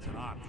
it's an option.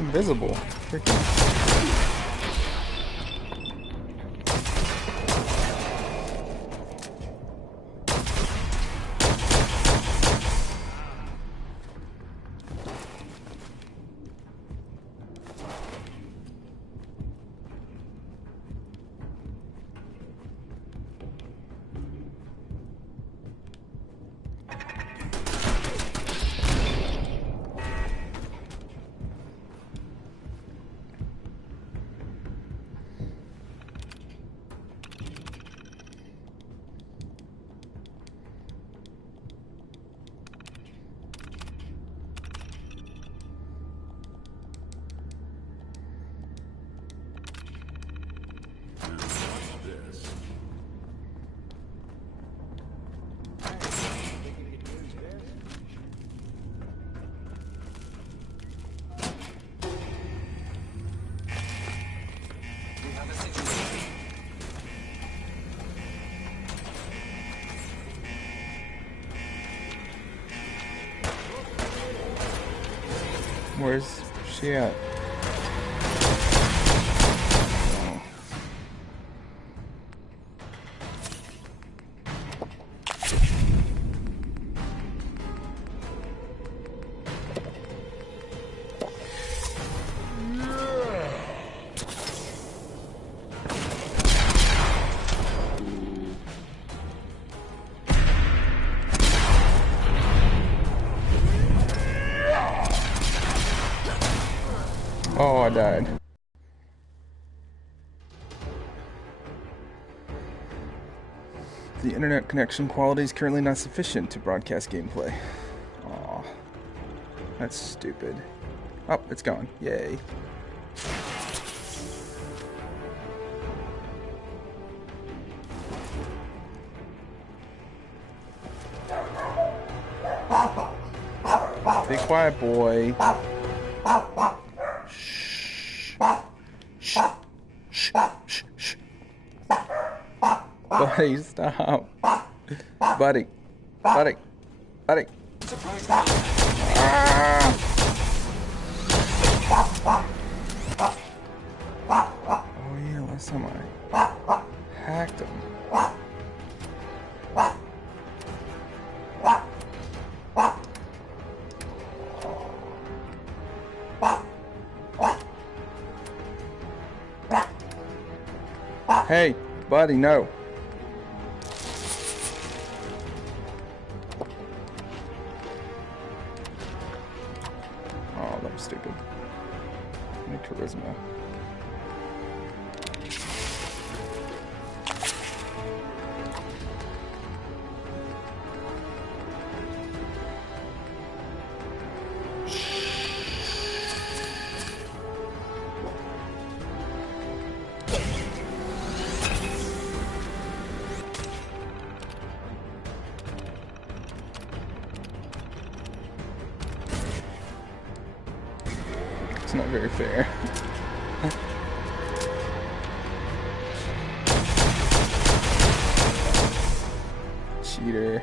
Invisible. Freaking. Where's she at? Oh, I died. The internet connection quality is currently not sufficient to broadcast gameplay. Aw. That's stupid. Oh, it's gone. Yay. Be quiet, boy. Buddy, stop. Buddy. Buddy. Buddy. Ah. Oh yeah, last time I hacked him. Hey, buddy, no. Oh, that was stupid. My charisma. It's not very fair. cheater.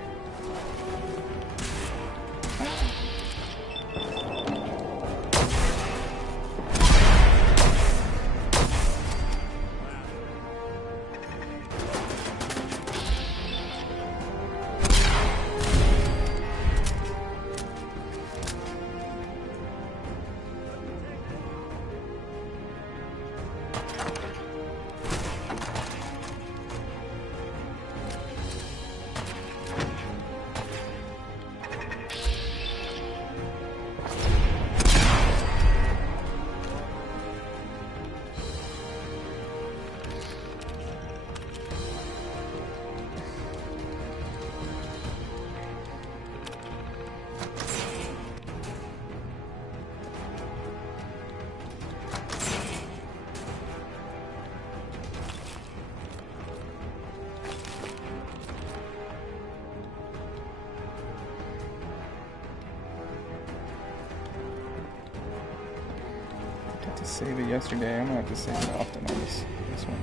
To save it yesterday, I'm gonna have to save it often on this one.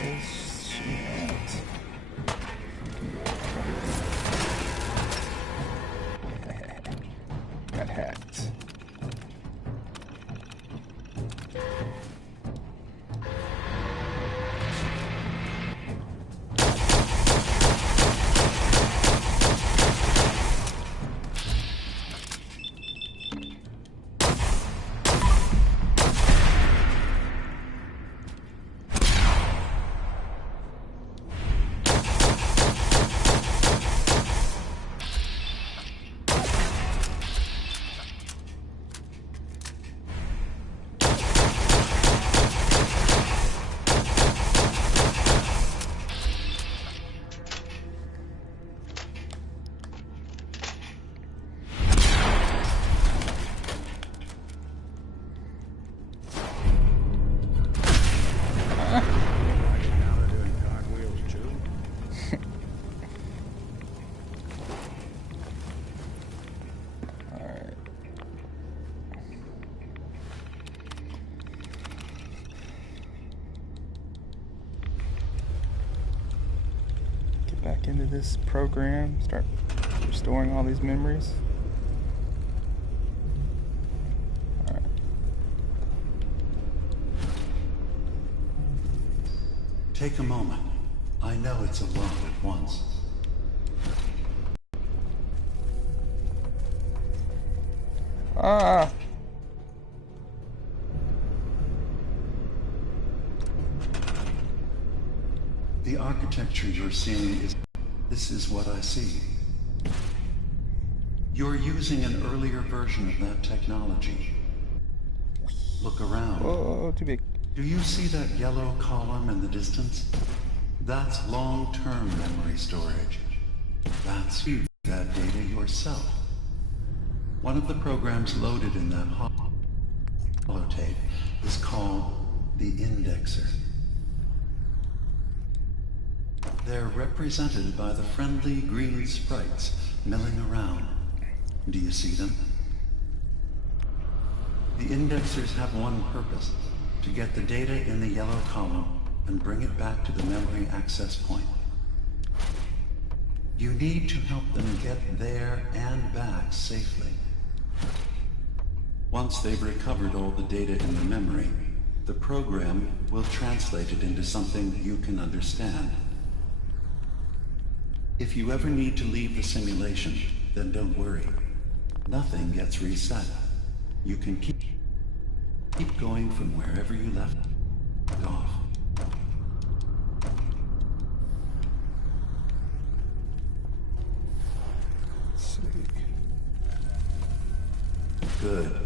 Where's she at? Got hacked. Back into this program, start restoring all these memories. All right. Take a moment. I know it's a lot at once. Ah. The architecture you're seeing this is what I see. You're using an earlier version of that technology. Look around. Oh, too big. Do you see that yellow column in the distance? That's long-term memory storage. That's you, that data yourself. One of the programs loaded in that holotape is called the indexer. They're represented by the friendly green sprites milling around. Do you see them? The indexers have one purpose: to get the data in the yellow column and bring it back to the memory access point. You need to help them get there and back safely. Once they've recovered all the data in the memory, the program will translate it into something you can understand. If you ever need to leave the simulation, then don't worry. Nothing gets reset. You can keep going from wherever you left off. Good.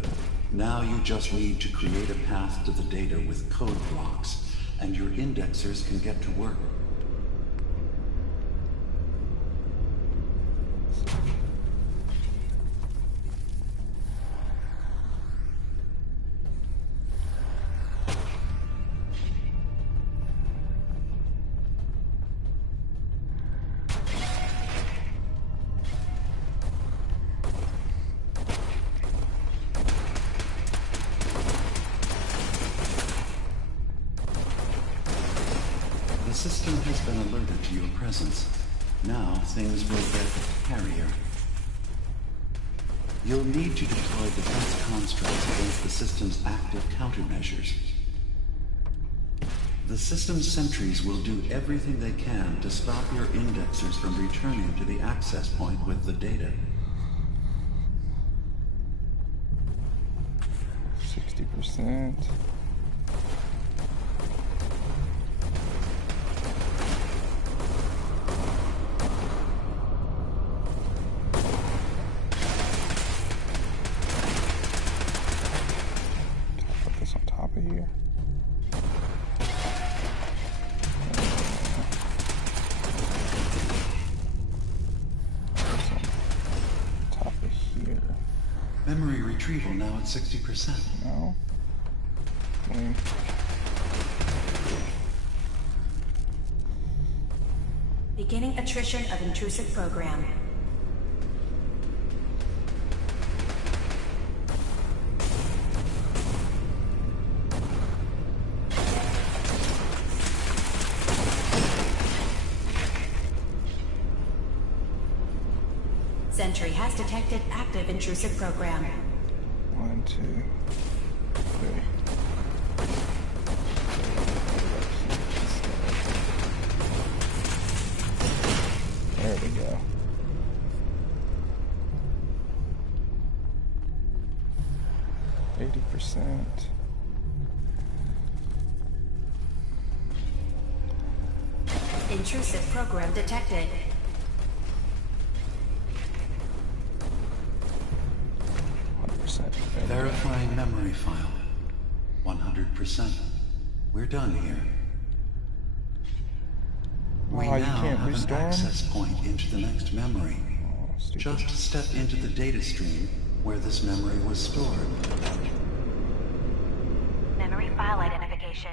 Now you just need to create a path to the data with code blocks, and your indexers can get to work. alerted to your presence. Now things will get hairier. You'll need to deploy defense constructs against the system's active countermeasures. The system's sentries will do everything they can to stop your indexers from returning to the access point with the data. 60%. Put this on top of here. Memory retrieval now at 60%. No. Beginning attrition of intrusive program. Sentry has detected active intrusive program. 1, 2, 3. There we go. %. Intrusive program detected. Verifying memory file. 100%. We're done here. We now have an access point into the next memory. Just step into the data stream where this memory was stored. Memory file identification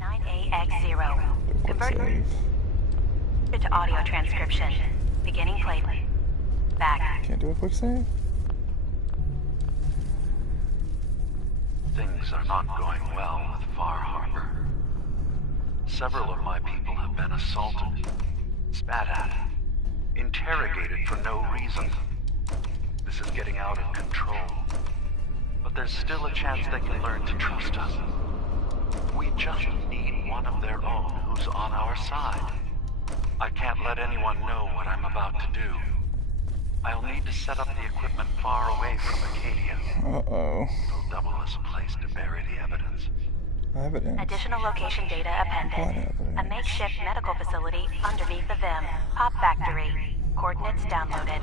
0B-9AX0. Converting to audio transcription. Beginning playback. Back. Can't do a quick save? Things are not going well with Far Harbor. Several of my people have been assaulted, spat at, interrogated for no reason. This is getting out of control. But there's still a chance they can learn to trust us. We just need one of their own who's on our side. I can't let anyone know what I'm about to do. I'll need to set up the equipment far away from Acadia. Uh-oh. It'll double as a place to bury the evidence. Evidence? Additional location data appended. What evidence? A makeshift medical facility underneath the VIM. Pop factory. Coordinates downloaded.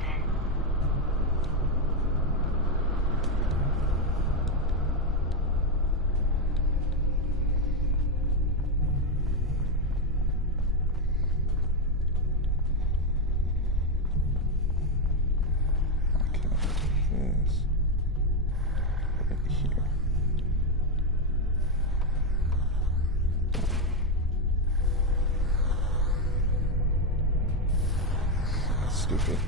Stupid.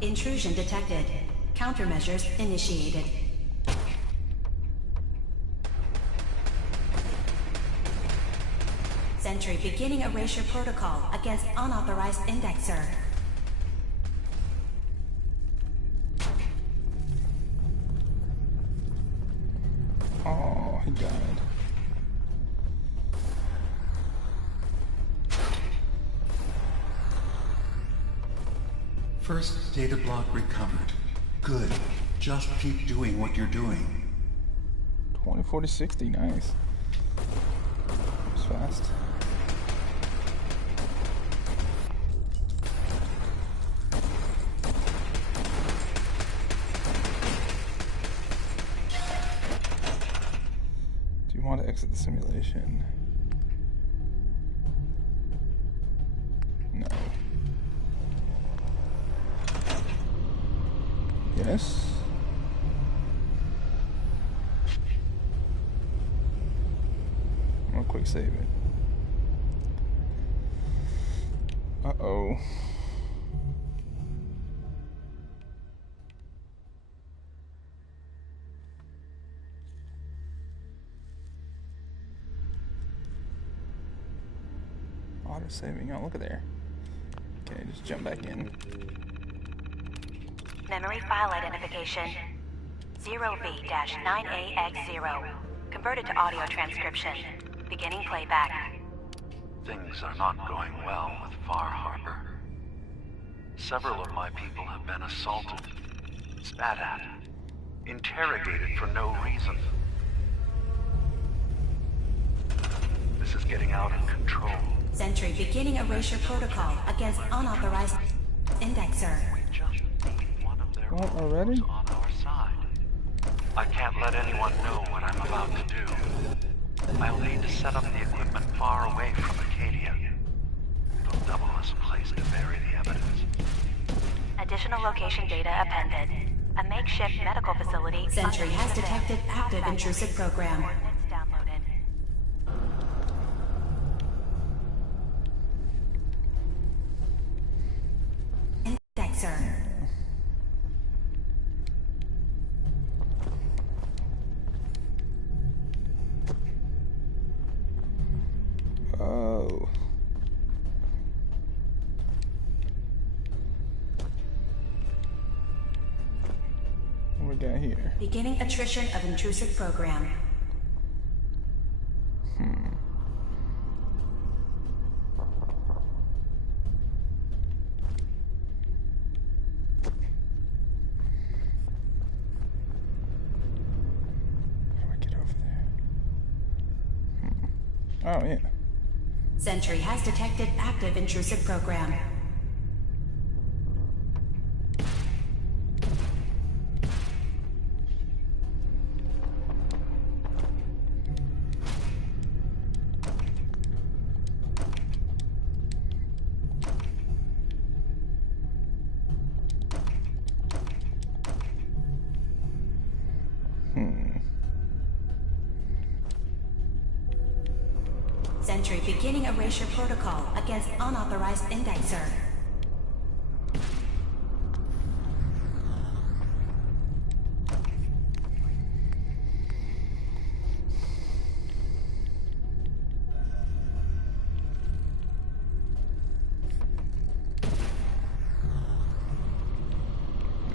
Intrusion detected. Countermeasures initiated. Sentry beginning erasure protocol against unauthorized indexer. Oh, he died. First data block recovered. Good. Just keep doing what you're doing. 20, 40, 60. Nice. It's fast. Do you want to exit the simulation? No. Yes. I'll quick save it. Uh-oh. Auto saving. Oh, look at there. Okay, just jump back in. Memory file identification 0B-9AX0. Converted to audio transcription. Beginning playback. Things are not going well with Far Harbor. Several of my people have been assaulted, spat at, interrogated for no reason. This is getting out of control. Sentry beginning erasure protocol against unauthorized indexer. We just need one of their What, already? on our side. I can't let anyone know what I'm about to do. I'll need to set up the equipment far away from Acadia. It'll double as a place to bury the evidence. Additional location data appended. A makeshift medical facility. Sentry has detected active intrusive program. Coordinates downloaded. Indexer. Oh. What we got here? Beginning attrition of intrusive program. How do I get over there? Oh, yeah. Sentry has detected active intrusive program. Sentry beginning erasure protocol against unauthorized indexer.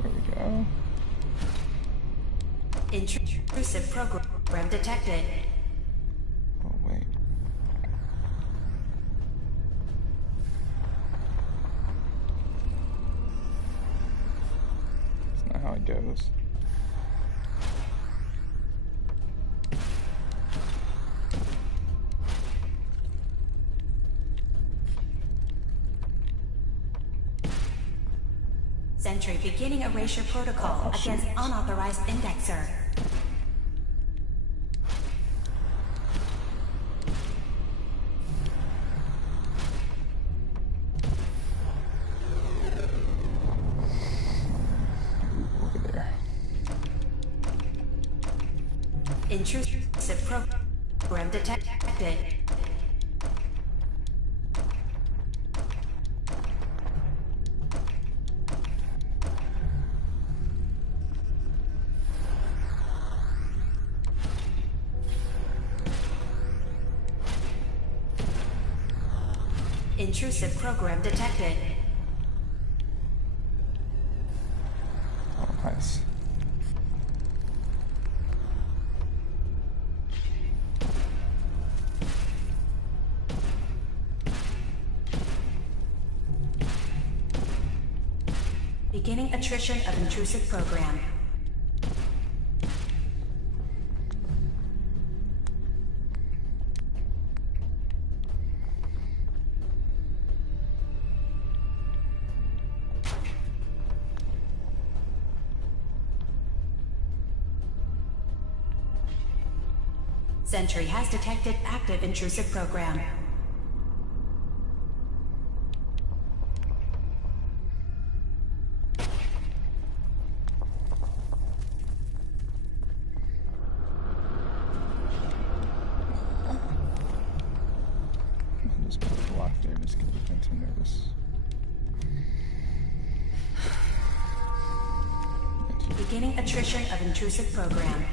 There we go. Intrusive program detected. Oh, wait. That's not how it goes. Sentry beginning erasure protocol against unauthorized indexer. Look at there. Intrusive program detected. Intrusive program detected. Oh, nice. Beginning attrition of intrusive program. Sentry has detected active intrusive program. Just put a block there, just get me too nervous. Beginning attrition of intrusive program.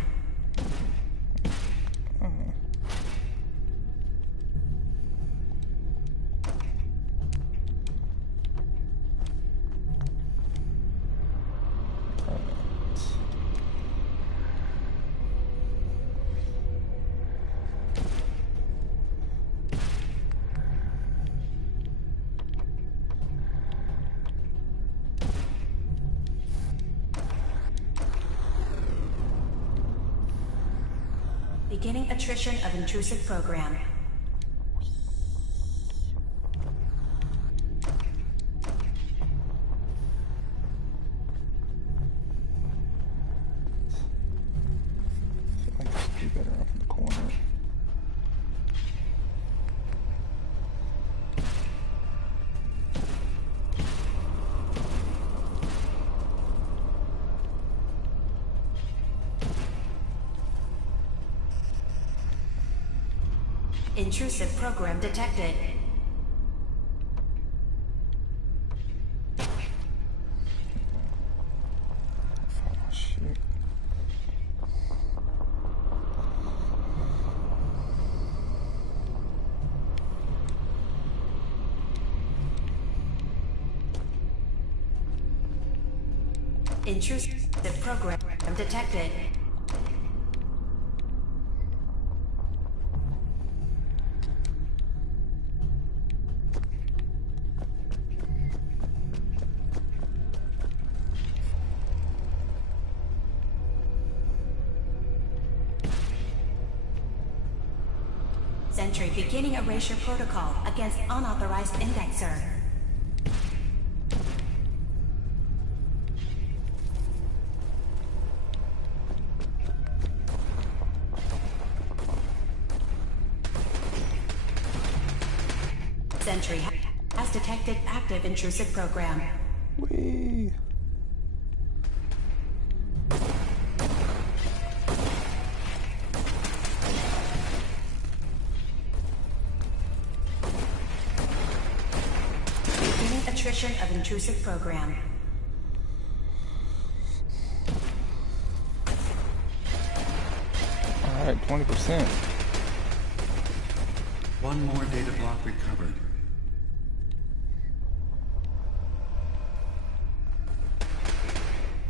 Beginning attrition of intrusive program. I feel like this would be better off in the corner. Intrusive program detected. Oh, shoot. Intrusive program detected. Sentry beginning erasure protocol against unauthorized indexer. Sentry has detected active intrusive program. Whee! Beginning attrition of intrusive program. Alright, 20%. One more data block recovered.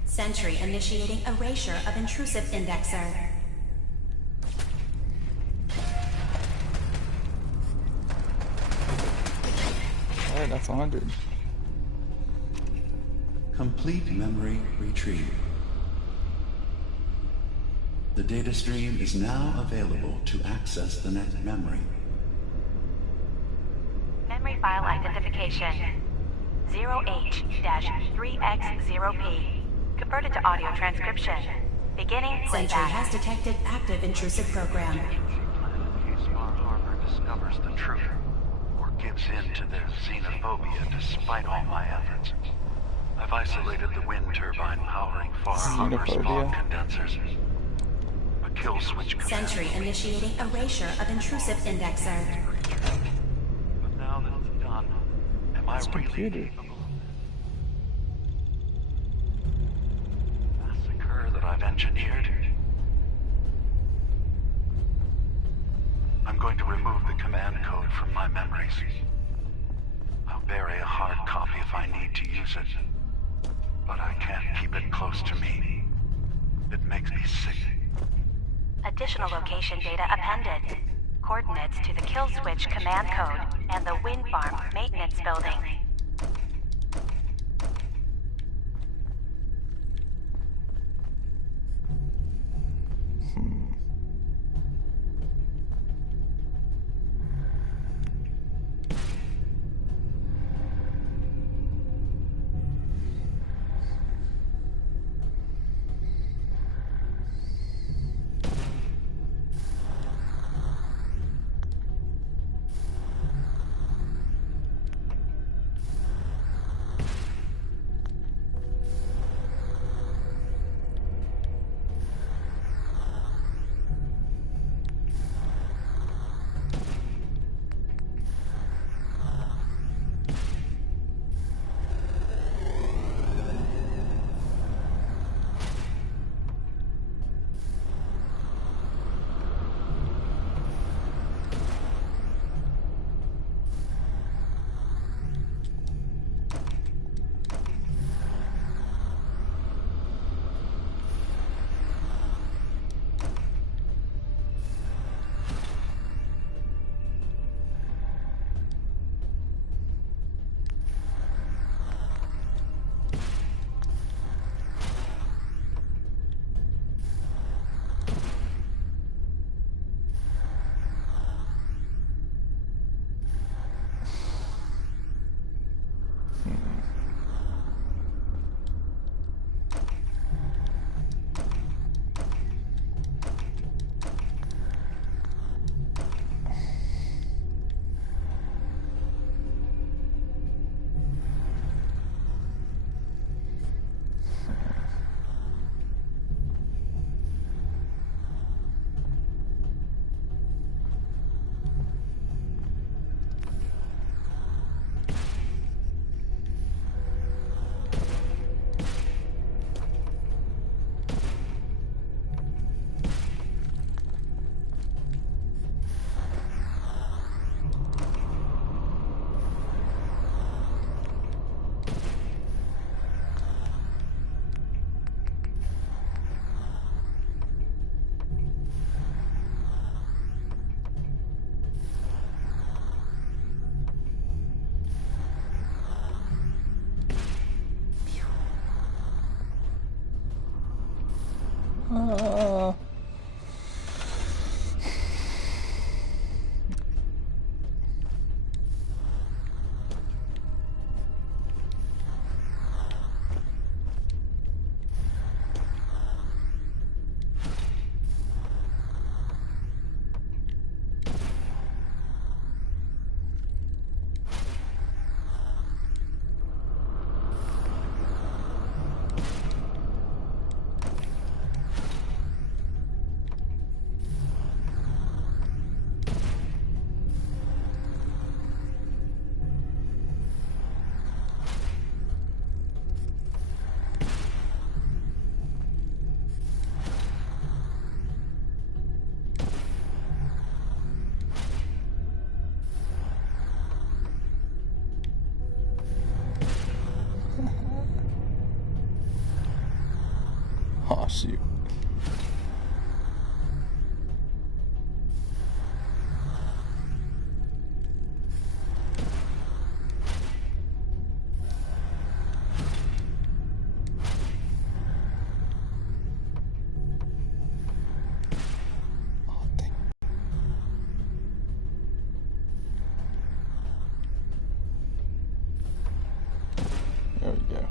Sentry initiating erasure of intrusive indexer. Alright, that's 100. Complete memory retrieved. The data stream is now available to access the next memory. Memory file identification 0H-3X0P. Converted to audio transcription. Beginning Sentry has detected active intrusive program. In case Harbour discovers the truth, or gives in to their xenophobia despite all my efforts. I've isolated the wind turbine powering Far Harbour spawn condensers. A kill switch command. Sentry initiating erasure of intrusive indexer. But now that it's done, am I really computer. capable? Massacre that I've engineered? I'm going to remove the command code from my memories. I'll bury a hard copy if I need to use it. But I can't keep it close to me. It makes me sick. Additional location data appended. Coordinates to the kill switch command code and the wind farm maintenance building. Oh, shoot. Oh, dang. There we go.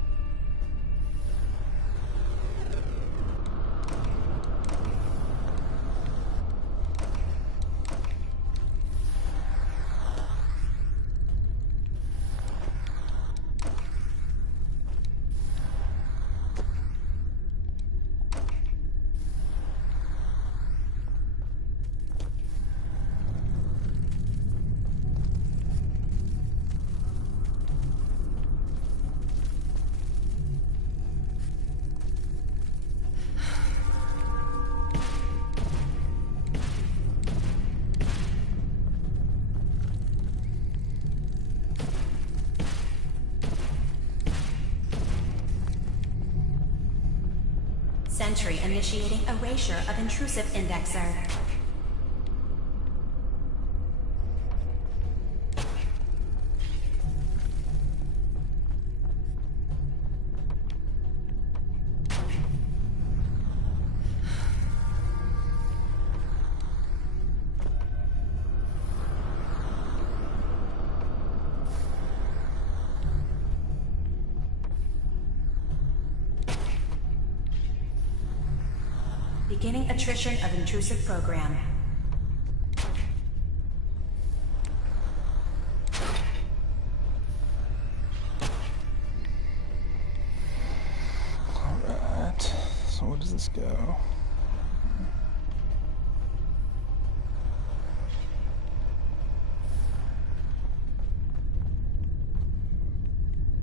Sentry initiating erasure of intrusive indexer. Beginning attrition of intrusive program. Alright, so where does this go?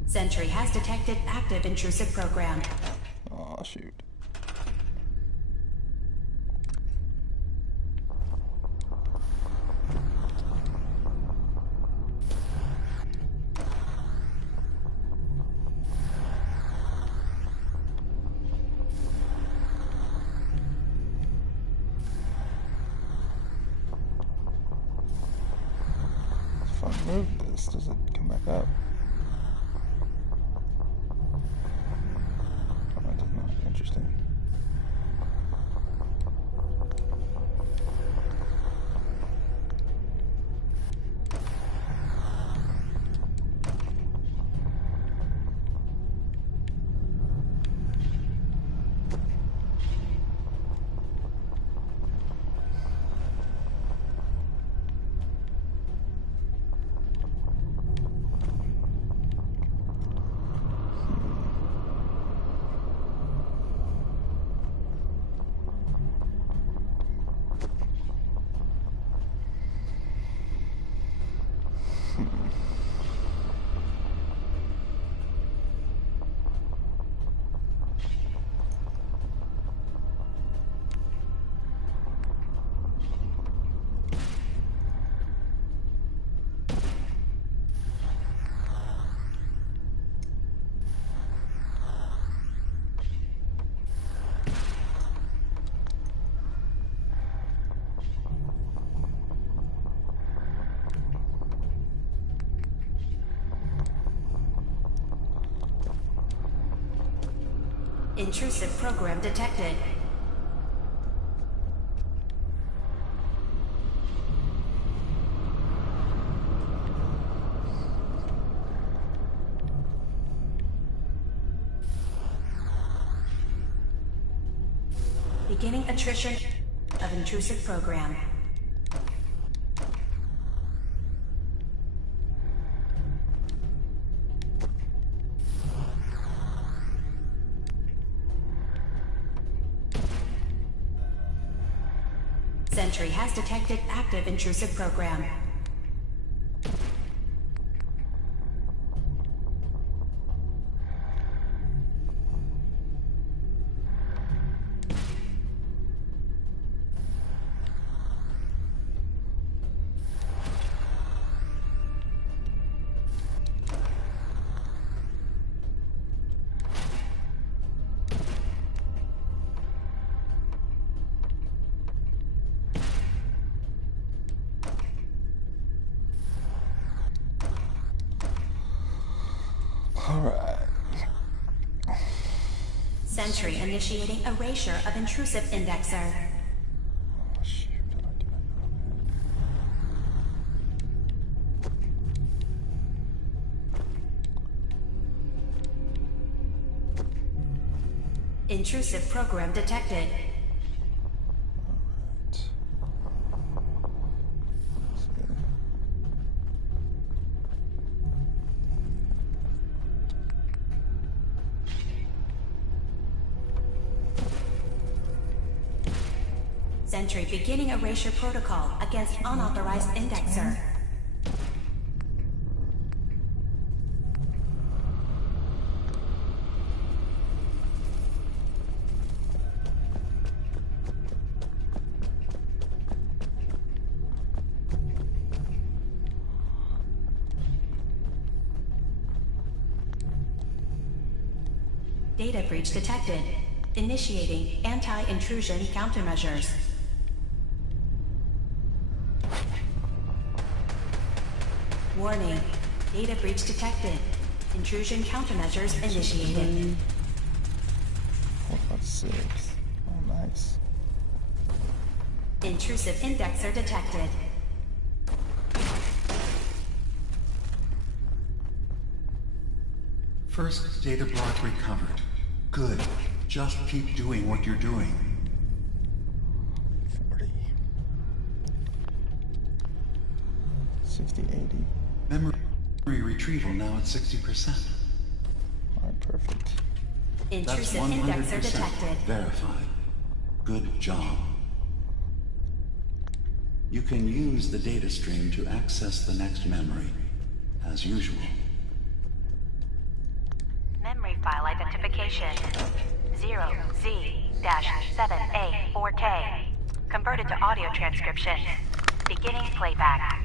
Sentry has detected active intrusive program. Oh, shoot. If I move this, does it come back up? Oh, it does not. Interesting. Intrusive program detected. Beginning attrition of intrusive program. Sentry has detected active intrusive program. Alright. Sentry initiating erasure of intrusive indexer. Oh, shoot. How do I do that? Intrusive program detected. Alright. Sentry beginning erasure protocol against unauthorized indexer. Data breach detected. Initiating anti-intrusion countermeasures. Warning. Data breach detected. Intrusion countermeasures initiated. 456. Oh, nice. Intrusive indexer detected. First data block recovered. Good. Just keep doing what you're doing. 40. 60, 80. Memory retrieval now at 60%. Alright, perfect. That's Intrusive 100% indexer detected. verified. Good job. You can use the data stream to access the next memory, as usual. Memory file identification 0Z-7A4K. Converted to audio transcription. Beginning playback.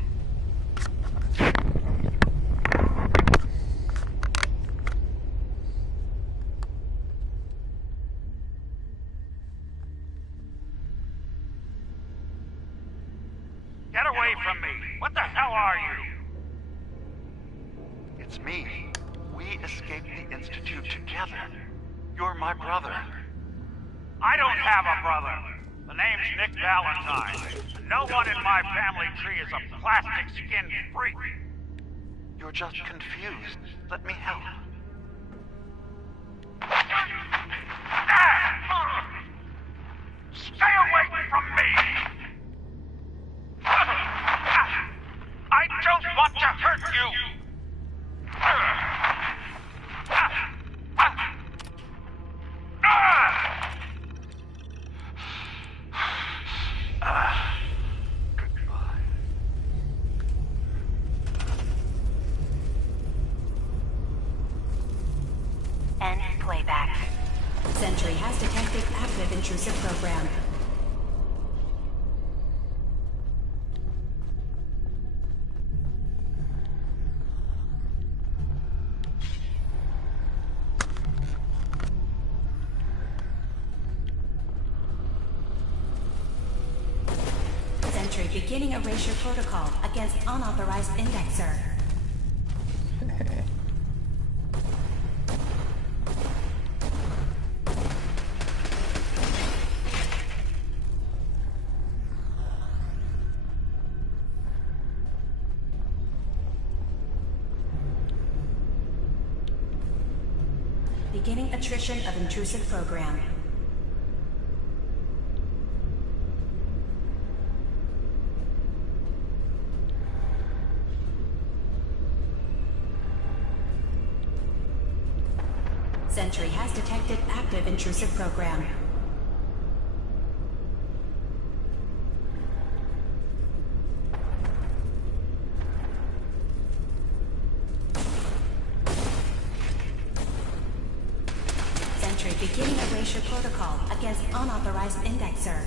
Get away from me! What the hell are you? It's me. We escaped the Institute together. You're my brother. I don't have a brother. The name's Nick Valentine. No one in my family tree is a plastic-skinned freak. You're just confused. Let me help. Stay away from me! I don't want to hurt you! Goodbye. End playback. Sentry has detected active intrusive program. Sentry beginning erasure protocol against unauthorized indexer. Beginning attrition of intrusive program. Sentry has detected active intrusive program. Sentry beginning erasure protocol against unauthorized indexer.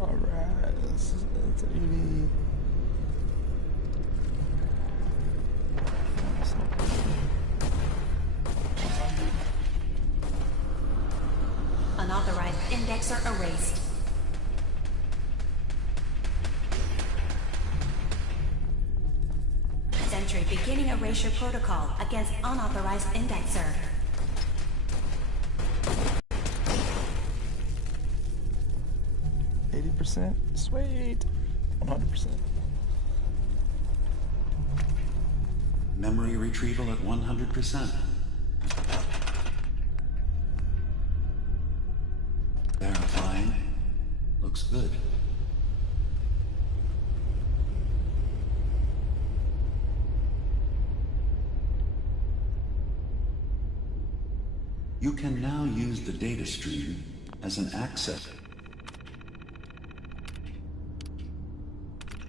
Alright, it's 80. Unauthorized indexer erased. Sentry beginning erasure protocol against unauthorized indexer. %. Sweet. 100%. Memory retrieval at 100%. Verifying. Looks good. You can now use the data stream as an access.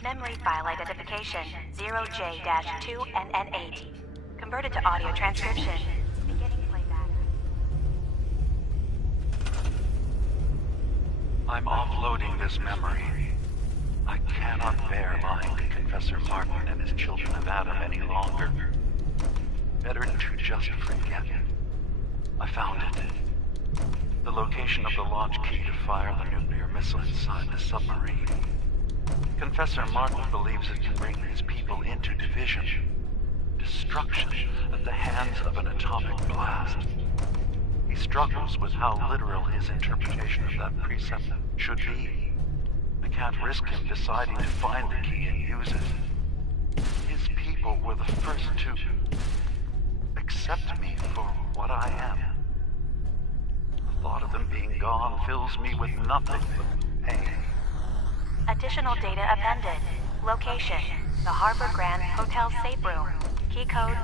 Memory file identification 0J-2NN8. Converted to audio transcription. Beginning playback. I'm offloading this memory. I cannot bear lying to Confessor Martin and his children of Adam any longer. Better to just forget. I found it. The location of the launch key to fire the nuclear missile inside the submarine. Confessor Martin believes it can bring his people into division. Destruction at the hands of an atomic blast. He struggles with how literal his interpretation of that precept should be. I can't risk him deciding to find the key and use it. His people were the first to accept me for what I am. The thought of them being gone fills me with nothing but pain. Additional data appended. Location: the Harbour Grand Hotel Safe Room. Key code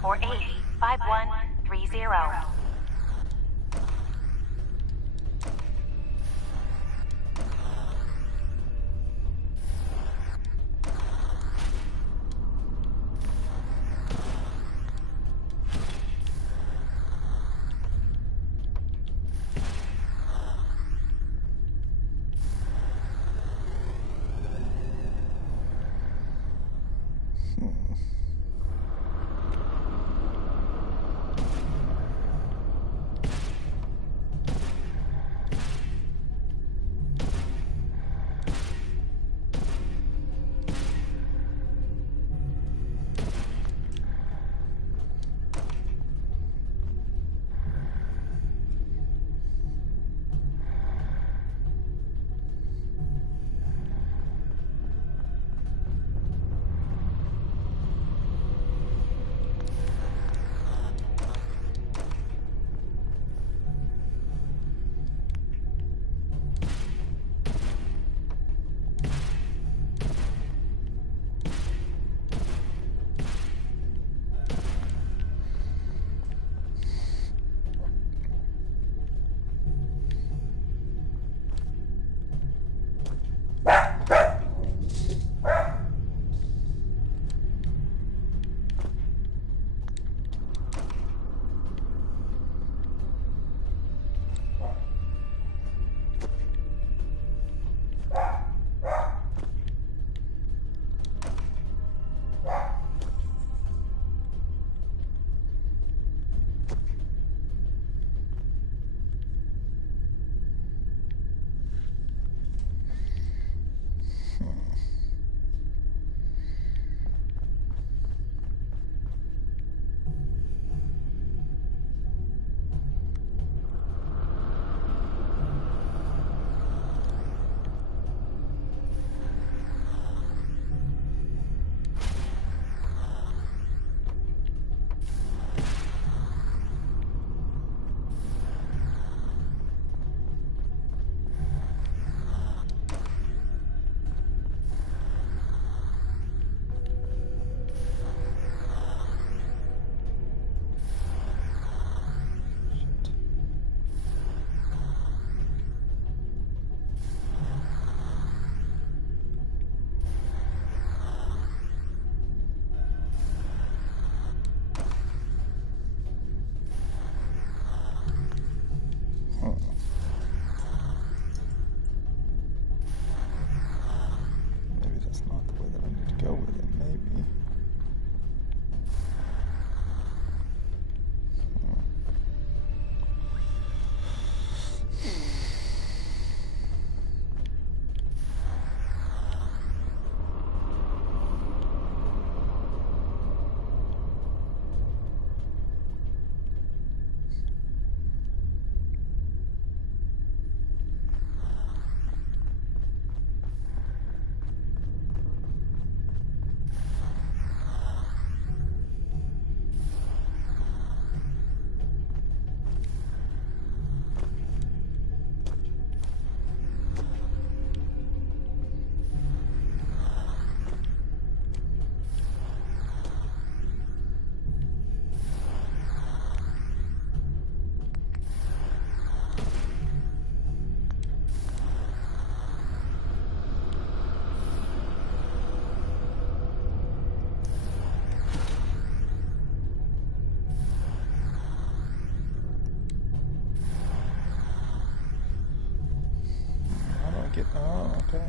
485130. Oh, okay.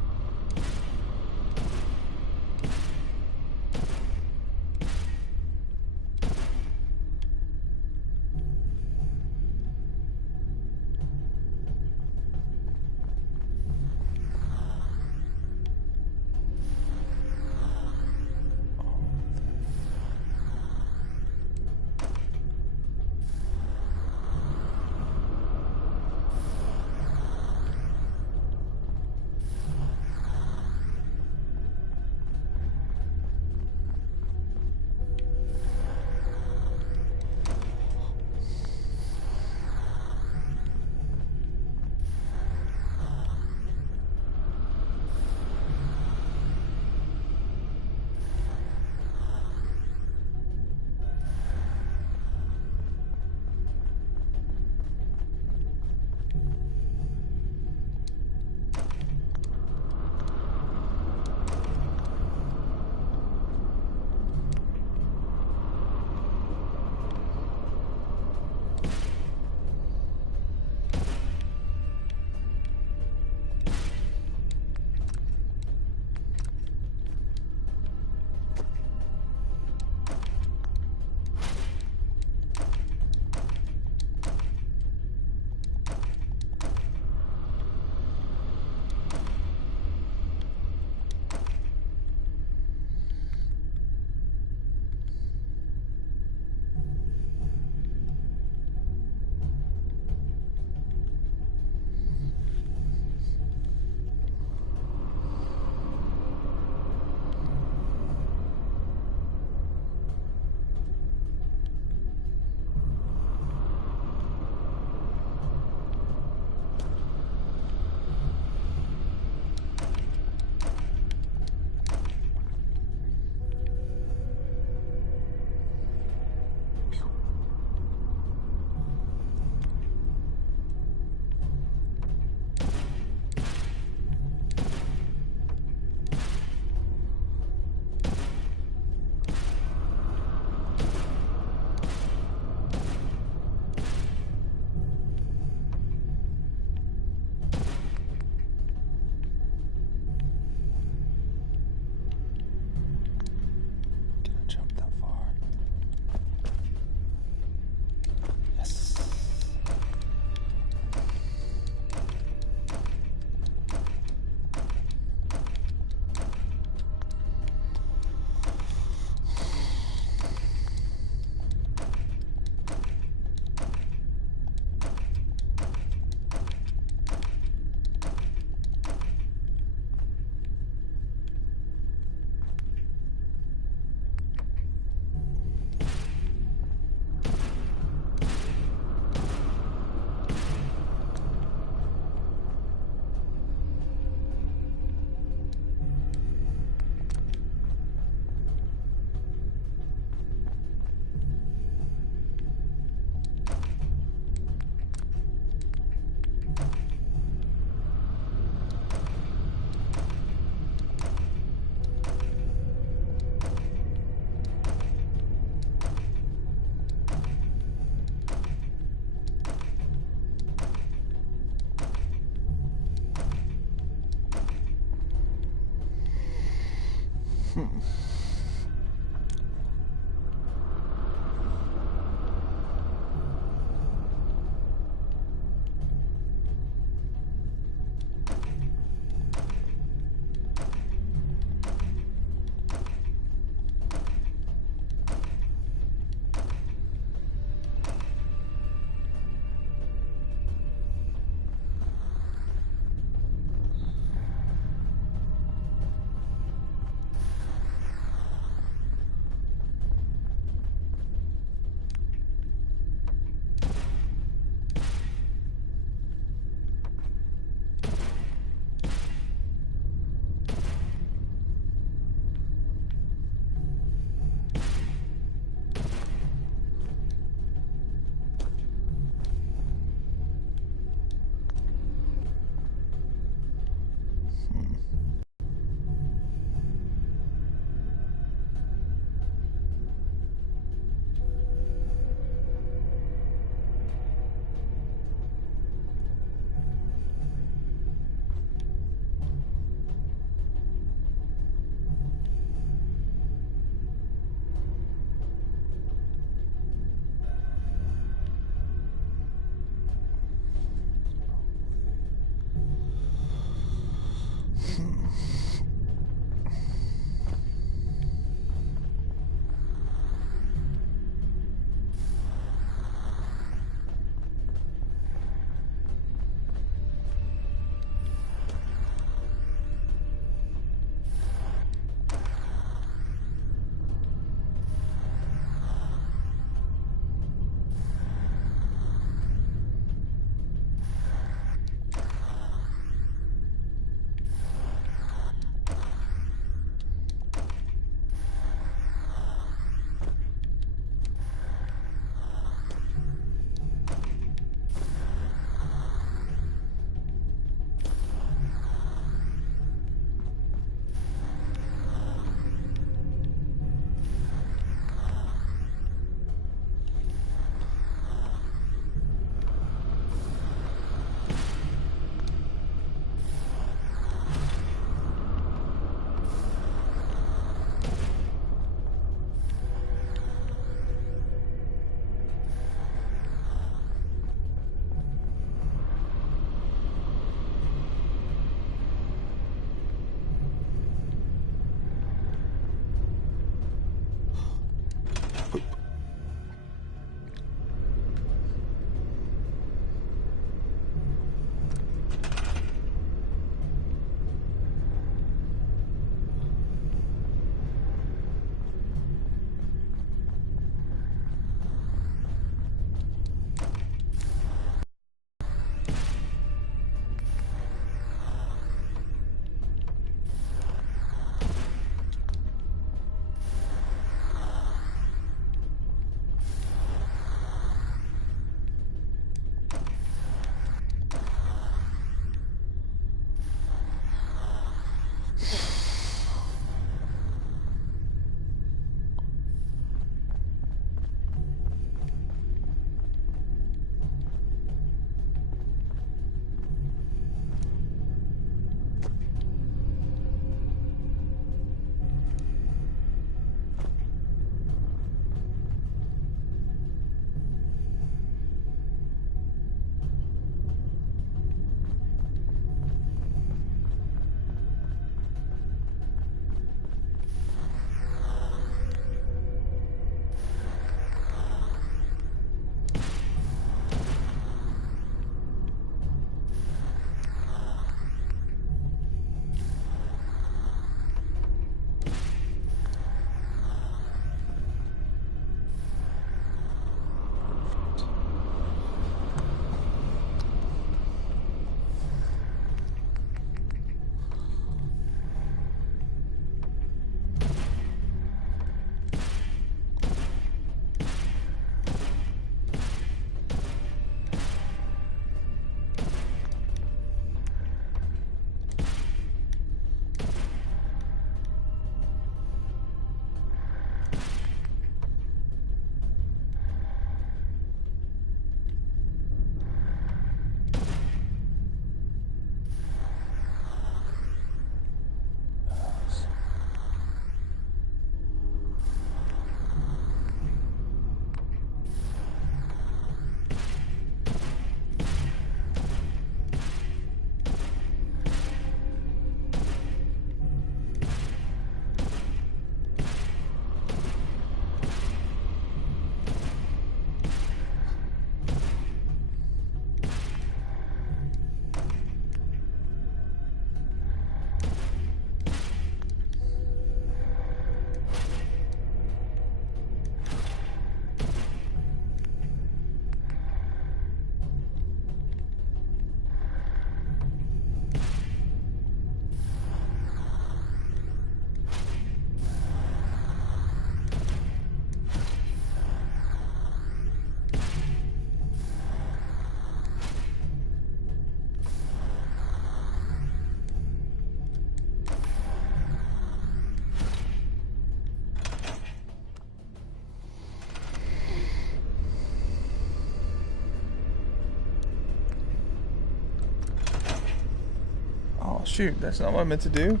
Oh shoot, that's not what I meant to do.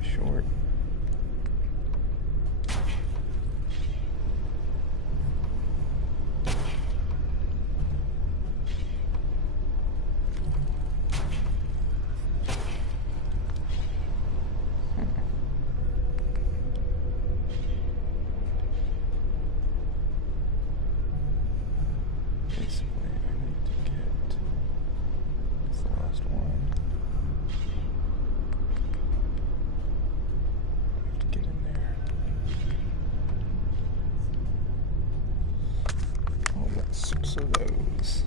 Short. This way I need to get. It's the last one. Get in there. Oh, let's six of those.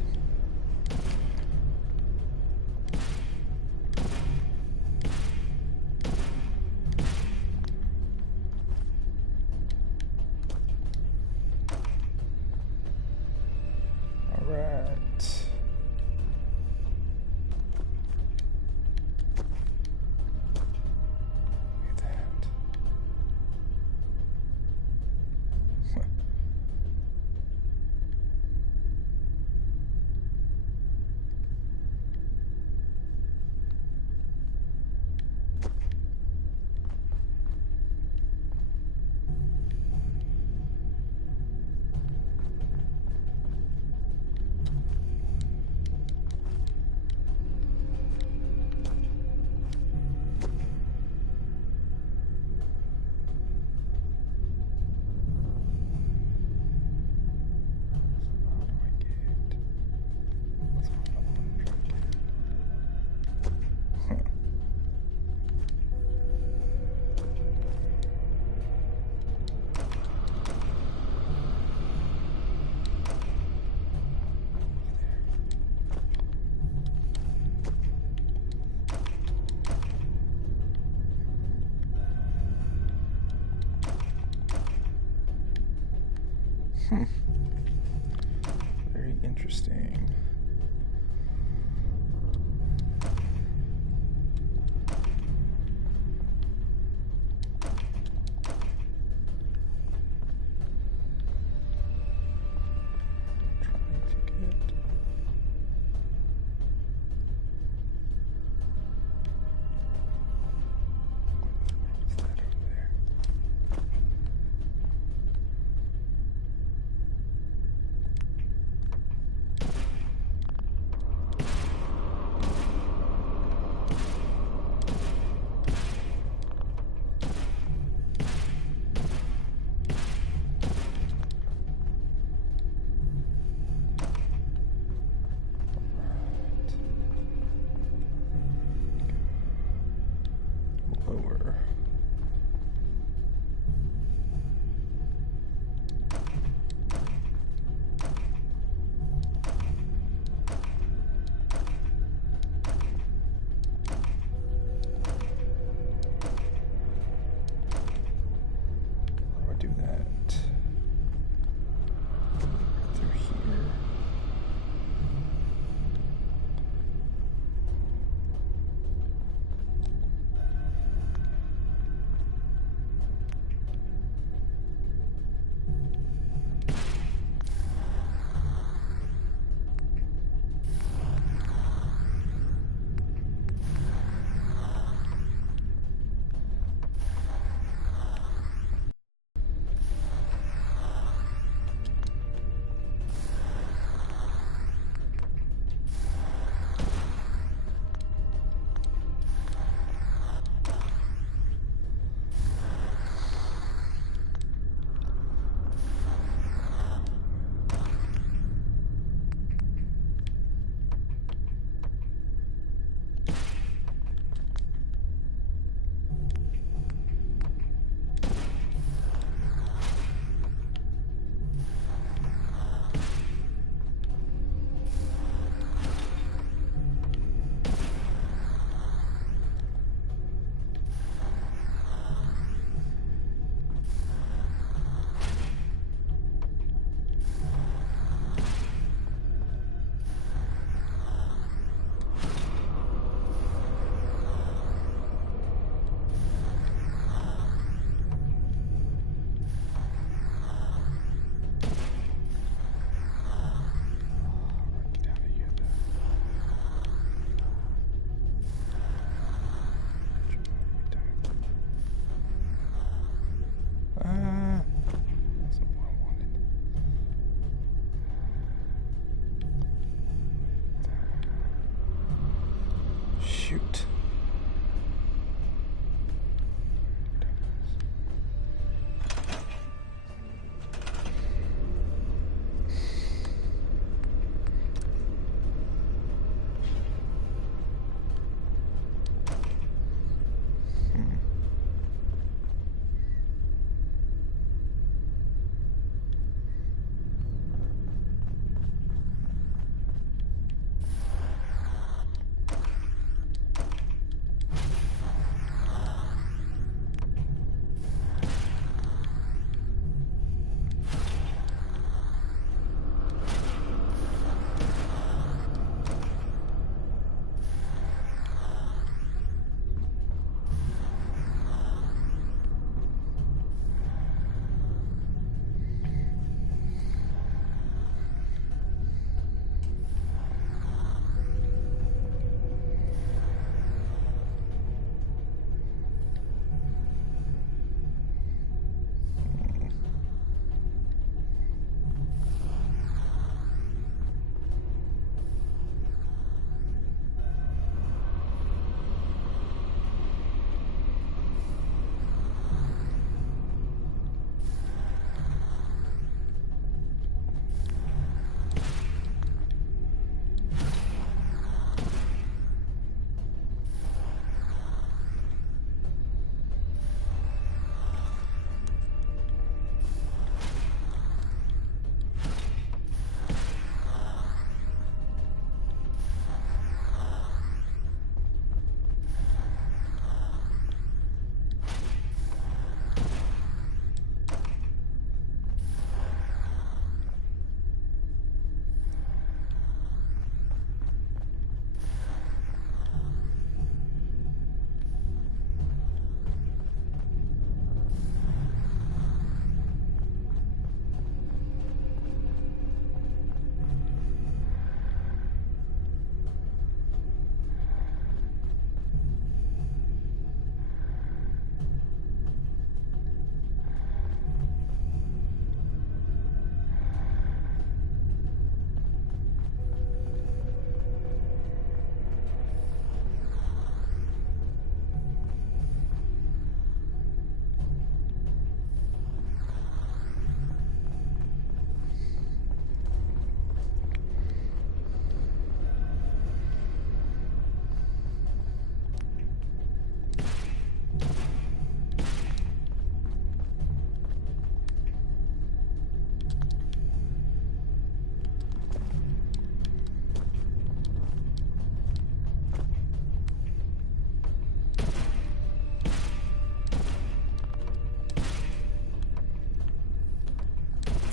All right. Look at that. Very interesting. Trying to get. What was that over there?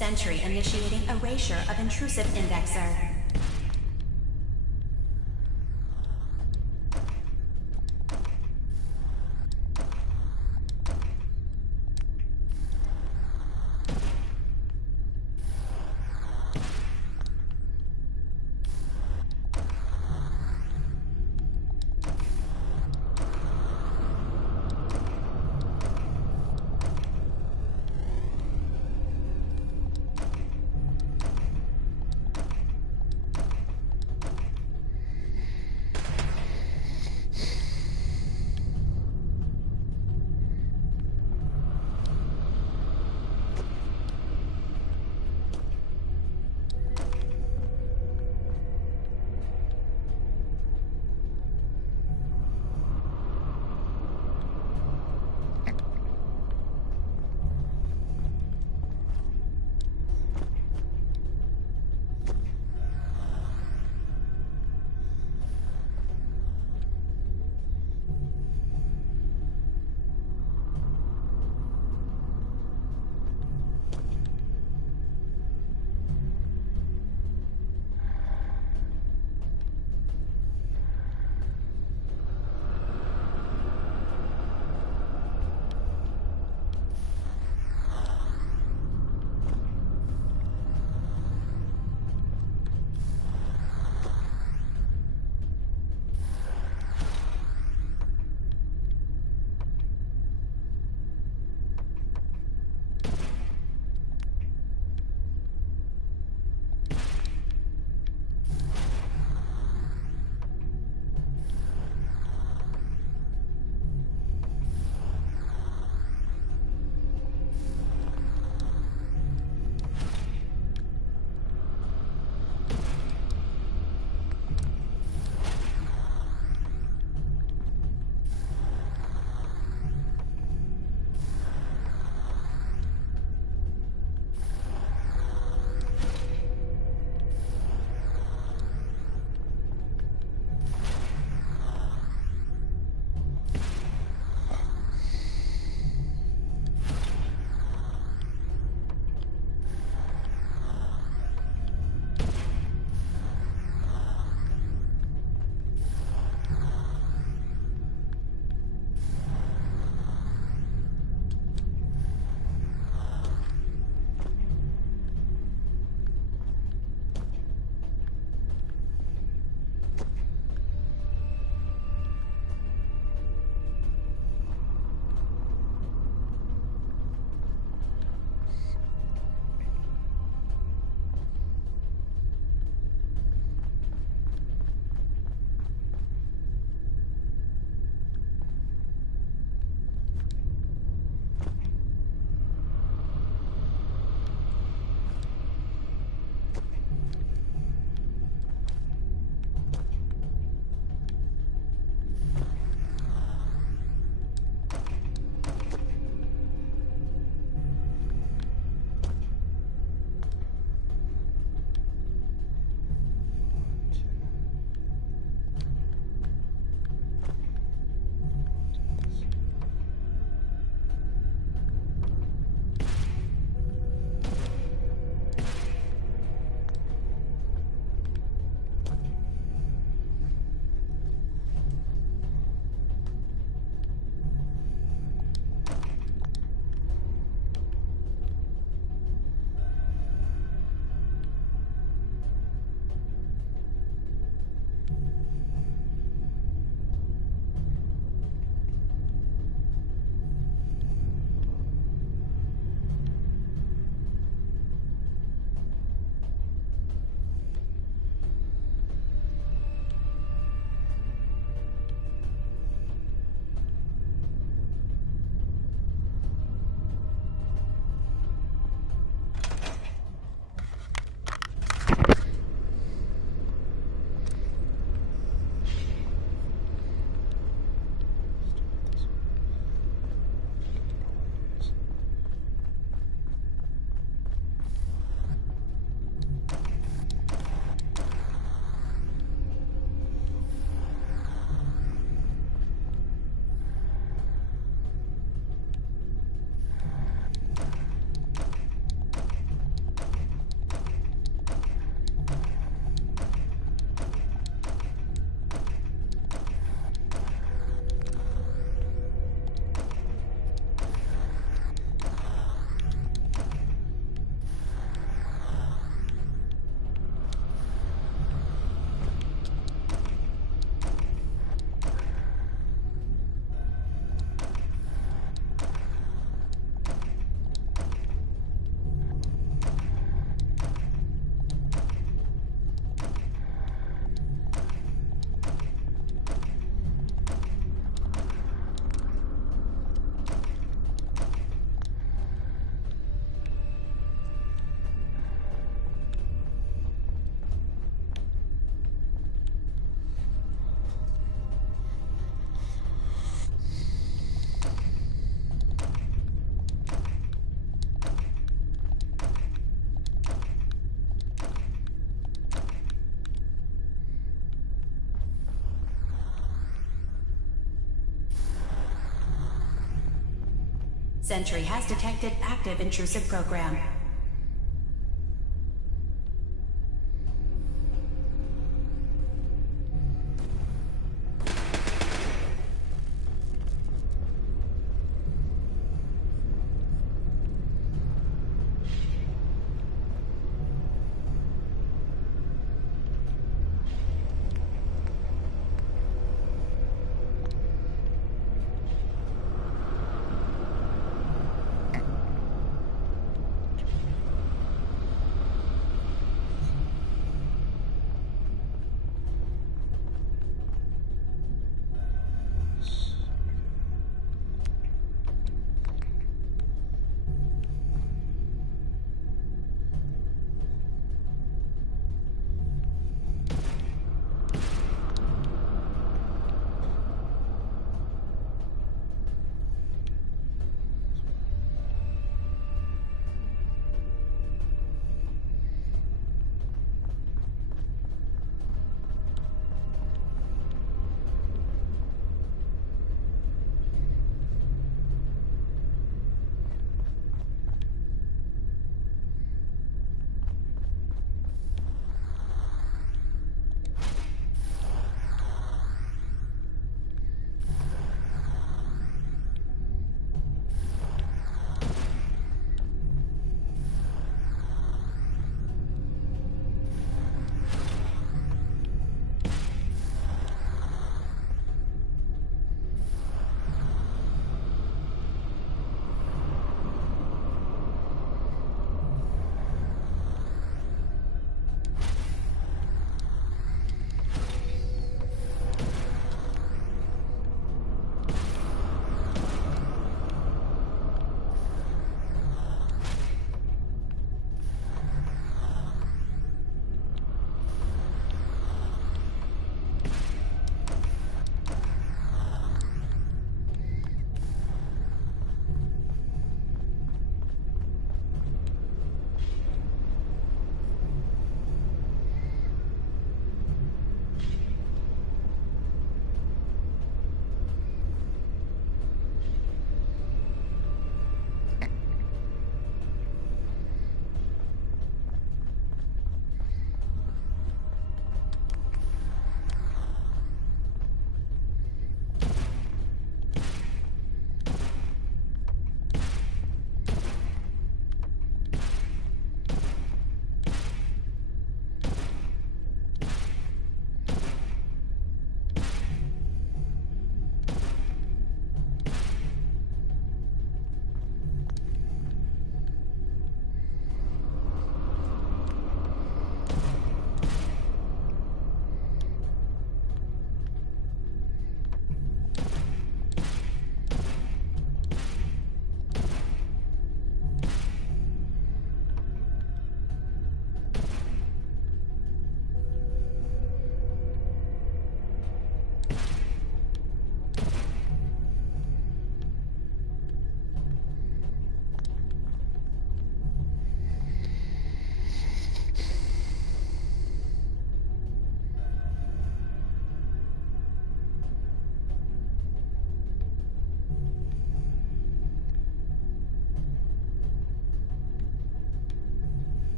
Sentry initiating erasure of intrusive indexer. Sentry has detected active intrusive program.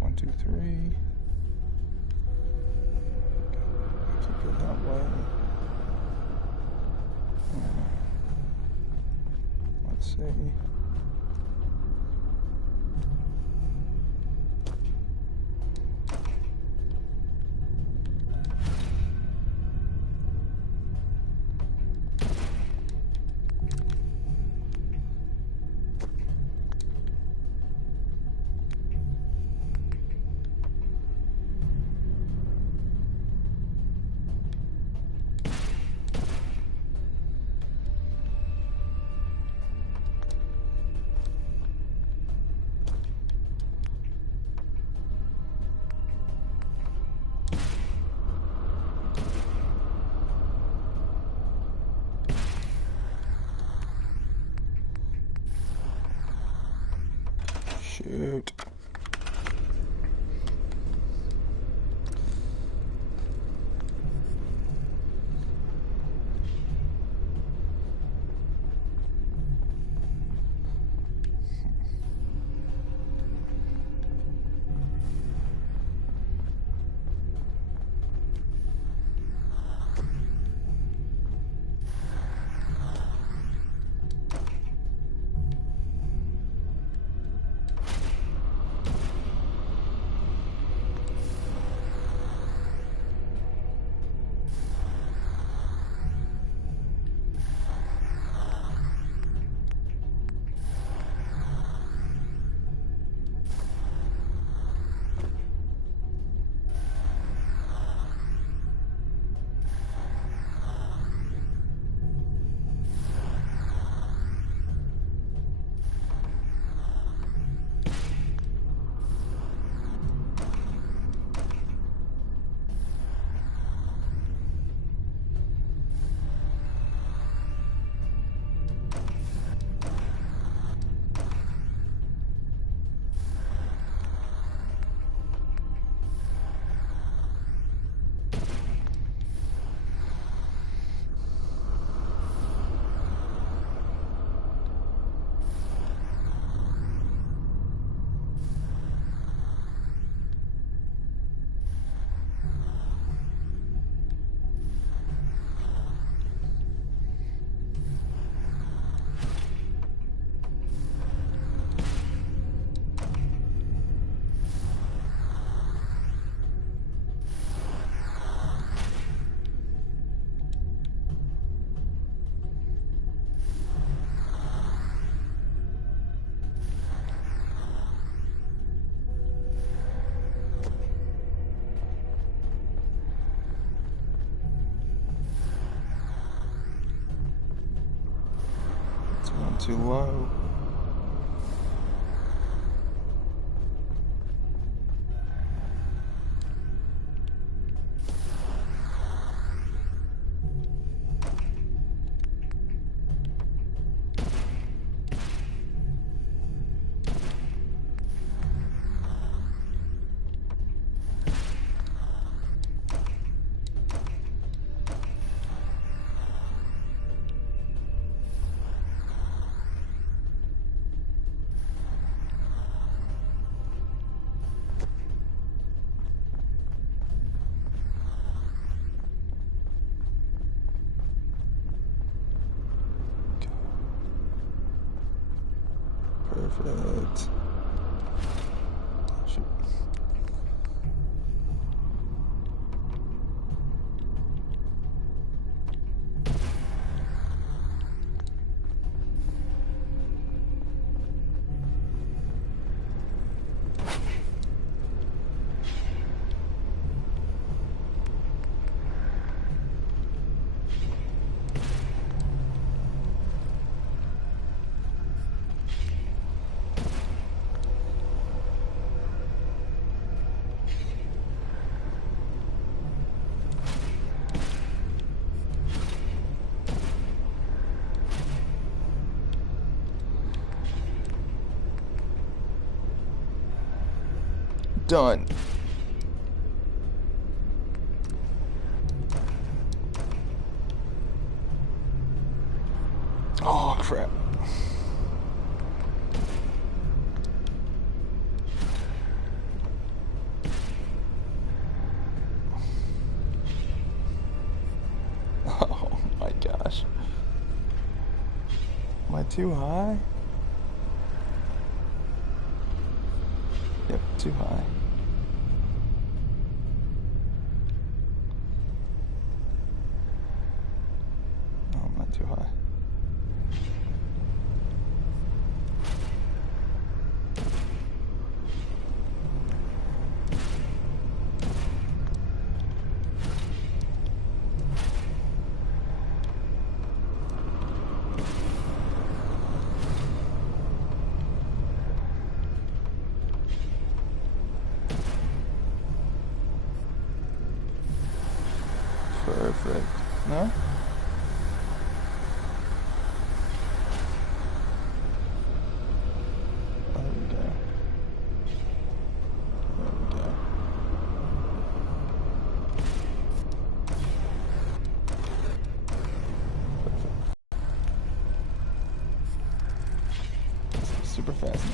One, two, three. Keep it that way. Let's see. Shoot. Too low. Perfect. Shoot. Done. Oh, crap. Oh my gosh. Am I too high? Yep, too high. No, I'm not too high. Perfect. No? There we go. super fast now.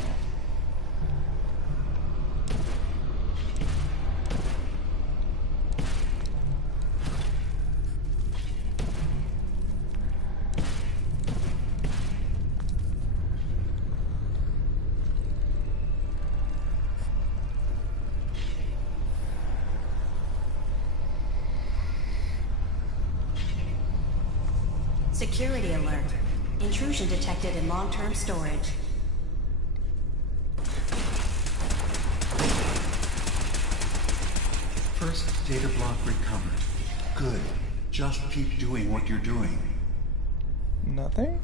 Security alert. Intrusion detected in long-term storage. First data block recovered. Good. Just keep doing what you're doing. Nothing?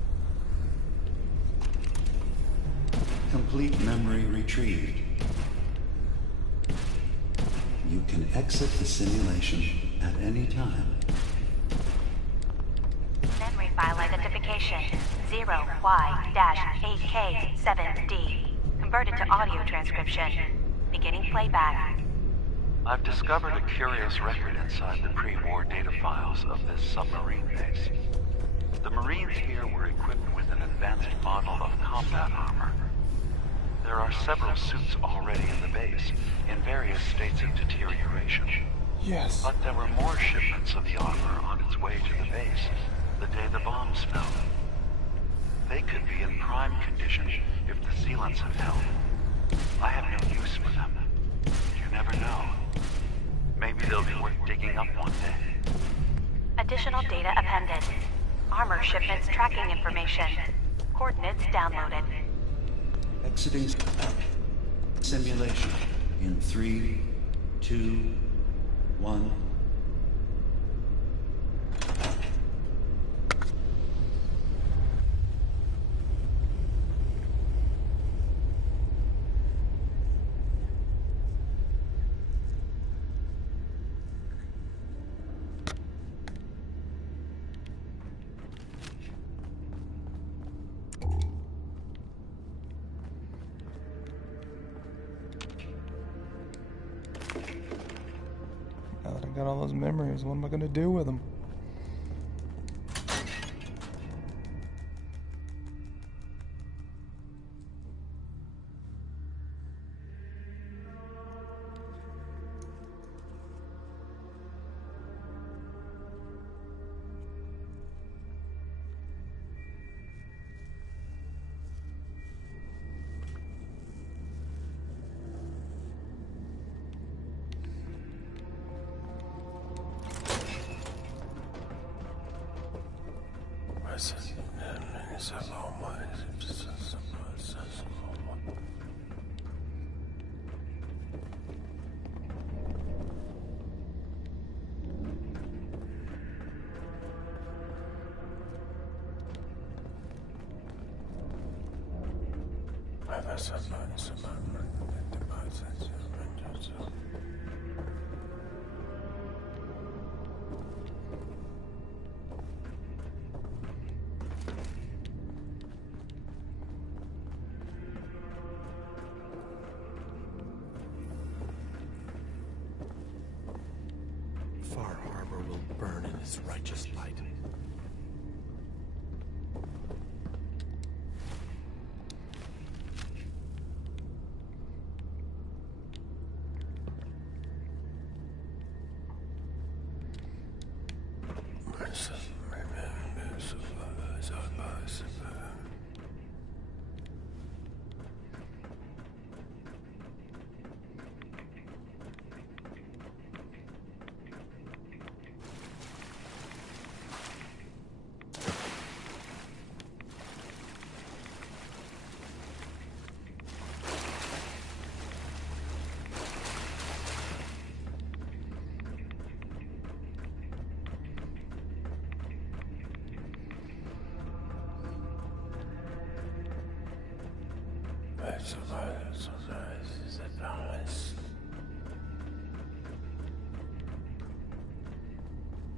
Complete memory retrieved. You can exit the simulation at any time. Memory file identification 0Y-8K7D. Converted to audio transcription. Beginning playback. I've discovered a curious record inside the pre-war data files of this submarine base. The Marines here were equipped with an advanced model of combat armor. There are several suits already in the base, in various states of deterioration. Yes. But there were more shipments of the armor on its way to the base the day the bombs fell. They could be in prime condition if the sealants have held. I have no use for them. You never know. Maybe they'll be worth digging up one day. Additional data appended. Armor shipments tracking information. Coordinates downloaded. Exiting simulation in 3, 2, 1. Now that I got all those memories, what am I gonna do with them? Far Harbor will burn in his righteous light.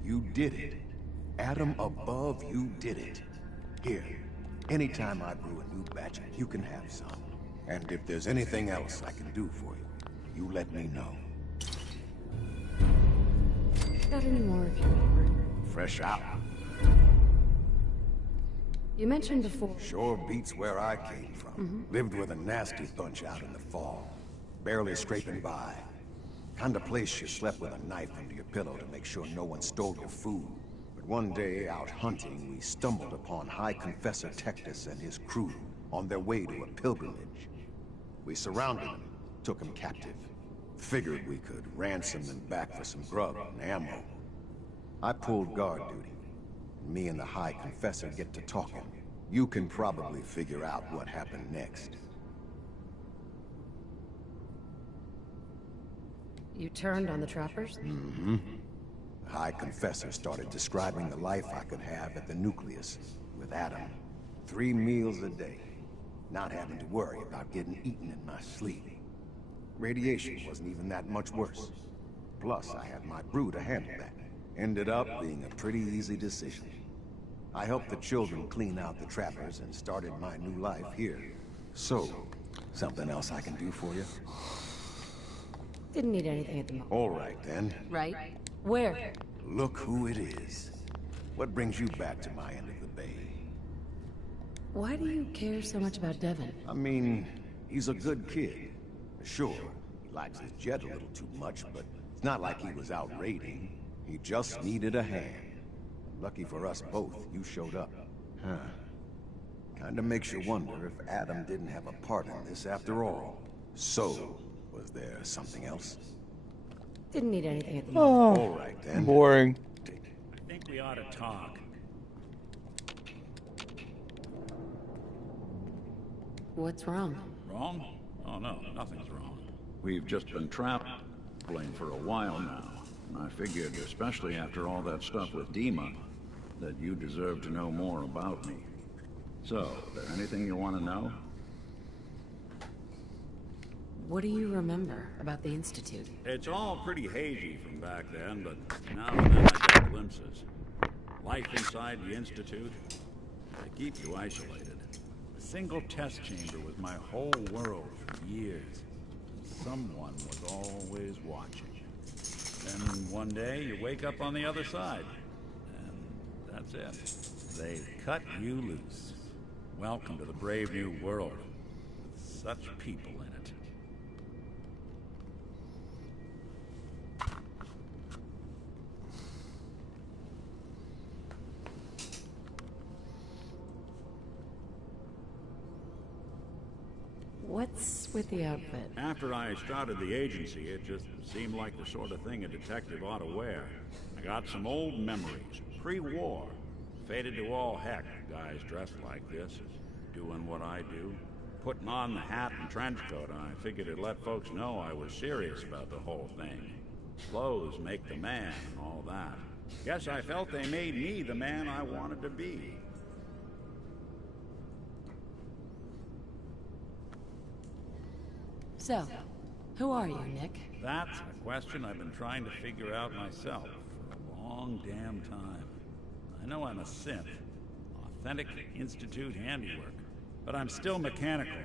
You did it. Atom above, you did it. Here, anytime I brew a new batch, you can have some. And if there's anything else I can do for you, you let me know. Got any more of your neighbor? Fresh out. You mentioned before... Sure beats where I came from. Lived with a nasty bunch out in the fall. Barely scraping by. Kind of place you slept with a knife under your pillow to make sure no one stole your food. But one day, out hunting, we stumbled upon High Confessor Tectus and his crew on their way to a pilgrimage. We surrounded them, took them captive. Figured we could ransom them back for some grub and ammo. I pulled guard duty. Me and the High Confessor get to talking. You can probably figure out what happened next. You turned on the trappers? The High Confessor started describing the life I could have at the nucleus with Adam. 3 meals a day. Not having to worry about getting eaten in my sleep. Radiation wasn't even that much worse. Plus, I had my brew to handle that. Ended up being a pretty easy decision. I helped the children clean out the trappers and started my new life here. So, something else I can do for you? Didn't need anything at the moment. All right, then. Right? Where? Look who it is. What brings you back to my end of the bay? Why do you care so much about Devin? I mean, he's a good kid. Sure, he likes his jet a little too much, but it's not like he was out raiding. He just needed a hand. Lucky for us both, you showed up. Huh. Kinda makes you wonder if Adam didn't have a part in this after all. So, was there something else? Didn't need anything at the moment. All right, then. Boring. I think we ought to talk. What's wrong? Wrong? Oh no, nothing's wrong. We've just been traveling for a while now. And I figured, especially after all that stuff with Dima, that you deserve to know more about me. So, is there anything you want to know? What do you remember about the Institute? It's all pretty hazy from back then, but now and then I get glimpses. Life inside the Institute, they keep you isolated. A single test chamber was my whole world for years. Someone was always watching. Then one day, you wake up on the other side. And that's it. They've cut you loose. Welcome to the brave new world. With such people in it. What's with the outfit? After I started the agency, it just seemed like the sort of thing a detective ought to wear. I got some old memories, pre-war. Faded to all heck, guys dressed like this, doing what I do. Putting on the hat and trench coat, I figured it'd let folks know I was serious about the whole thing. Clothes make the man and all that. Guess I felt they made me the man I wanted to be. So, who are you, Nick? That's a question I've been trying to figure out myself for a long damn time. I know I'm a synth, authentic Institute handiwork, but I'm still mechanical,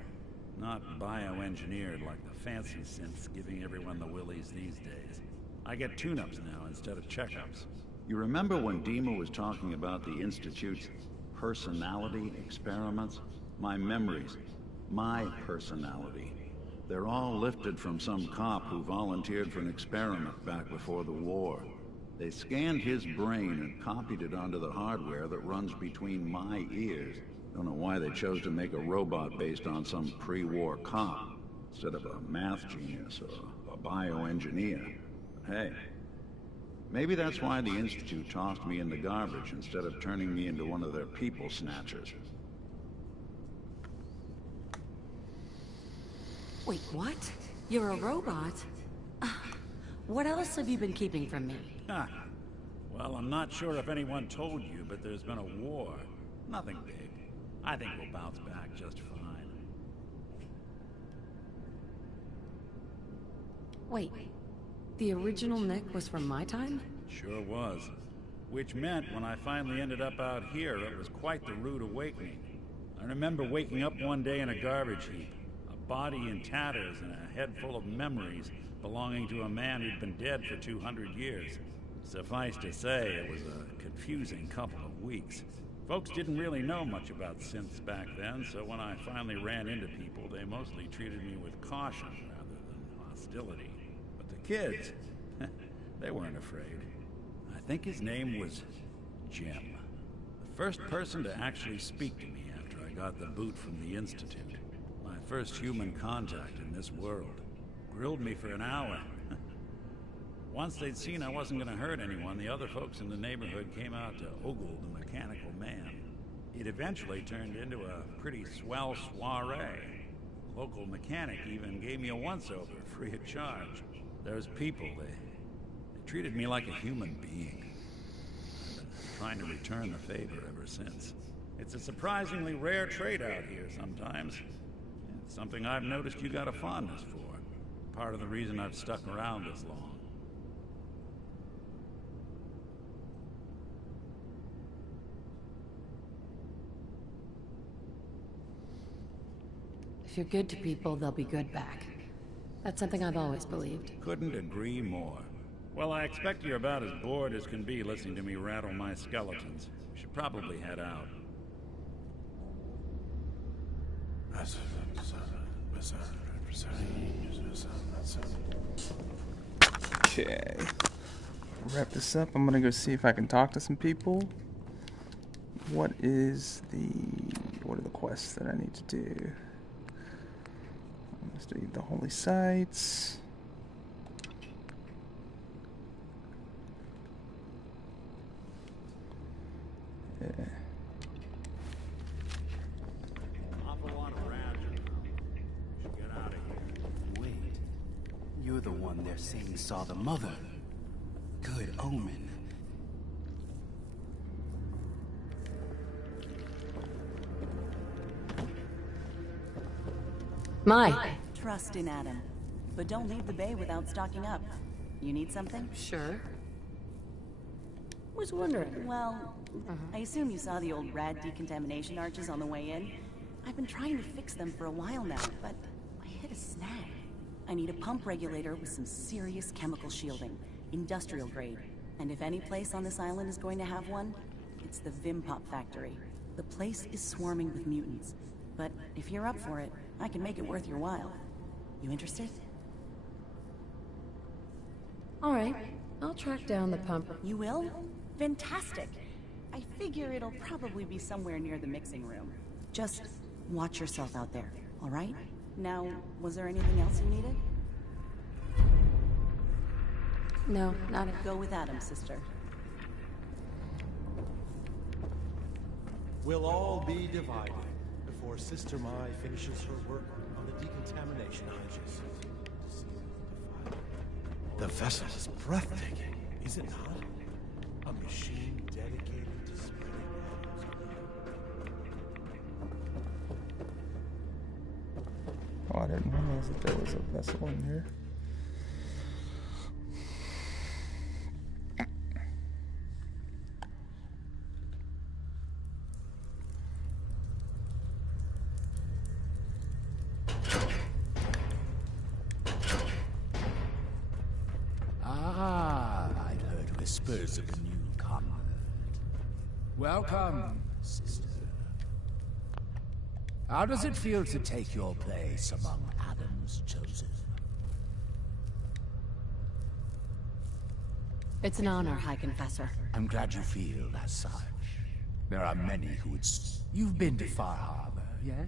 not bioengineered like the fancy synths giving everyone the willies these days. I get tune-ups now instead of checkups. You remember when Dima was talking about the Institute's personality experiments? My memories. My personality. They're all lifted from some cop who volunteered for an experiment back before the war. They scanned his brain and copied it onto the hardware that runs between my ears. Don't know why they chose to make a robot based on some pre-war cop, instead of a math genius or a bioengineer. But hey, maybe that's why the Institute tossed me in the garbage instead of turning me into one of their people snatchers. Wait, what? You're a robot? What else have you been keeping from me? Ah, well, I'm not sure if anyone told you, but there's been a war. Nothing big. I think we'll bounce back just fine. Wait, the original Nick was from my time? Sure was. Which meant when I finally ended up out here, it was quite the rude awakening. I remember waking up one day in a garbage heap. Body in tatters and a head full of memories belonging to a man who'd been dead for 200 years. Suffice to say, it was a confusing couple of weeks. Folks didn't really know much about synths back then, so when I finally ran into people, they mostly treated me with caution rather than hostility. But the kids, they weren't afraid. I think his name was Jim. The first person to actually speak to me after I got the boot from the Institute. My first human contact in this world. Grilled me for an hour. Once they'd seen I wasn't going to hurt anyone, the other folks in the neighborhood came out to ogle the mechanical man. It eventually turned into a pretty swell soiree. The local mechanic even gave me a once-over, free of charge. Those people, they treated me like a human being. I've been trying to return the favor ever since. It's a surprisingly rare trait out here sometimes. It's something I've noticed you got a fondness for. Part of the reason I've stuck around this long. If you're good to people, they'll be good back. That's something I've always believed. Couldn't agree more. Well, I expect you're about as bored as can be listening to me rattle my skeletons. We should probably head out. Okay. Wrap this up. I'm gonna go see if I can talk to some people. What are the quests that I need to do? Let's do the holy sites. Yeah. Awful lot of rats around. We should get out of here. Wait. You're the one they're saying saw the mother. Good omen. Mai. Trust in Adam. But don't leave the bay without stocking up. You need something? Sure. Was wondering. Well, I assume you saw the old rad decontamination arches on the way in. I've been trying to fix them for a while now, but I hit a snag. I need a pump regulator with some serious chemical shielding. Industrial grade. And if any place on this island is going to have one, it's the Vim Pop factory. The place is swarming with mutants. But if you're up for it, I can make it worth your while. You interested? All right. I'll track down the pump. You will? Fantastic. I figure it'll probably be somewhere near the mixing room. Just watch yourself out there, all right? Now, was there anything else you needed? No, not a... Go with Adam, sister. We'll all be divided before Sister Mai finishes her work on the decontamination arches. The vessel is breathtaking, is it not? A machine dedicated to spreading atoms. Oh, I didn't realize that there was a vessel in here. Whispers of a new convert. Welcome, sister. How does it feel to take your place among Adam's chosen? It's an honor, High Confessor. I'm glad you feel as such. There are many who would... You've been to Far Harbor, yes?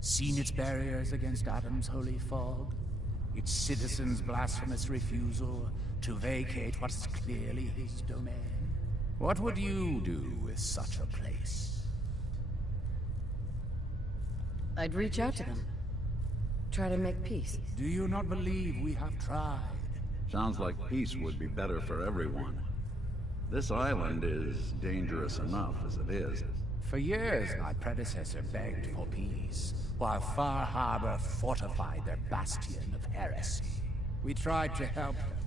Seen its barriers against Adam's holy fog? Its citizens' blasphemous refusal to vacate what is clearly his domain? What would you do with such a place? I'd reach out to them. Try to make peace. Do you not believe we have tried? Sounds like peace would be better for everyone. This island is dangerous enough as it is. For years, my predecessor begged for peace, while Far Harbor fortified their bastion of heresy. We tried to help them,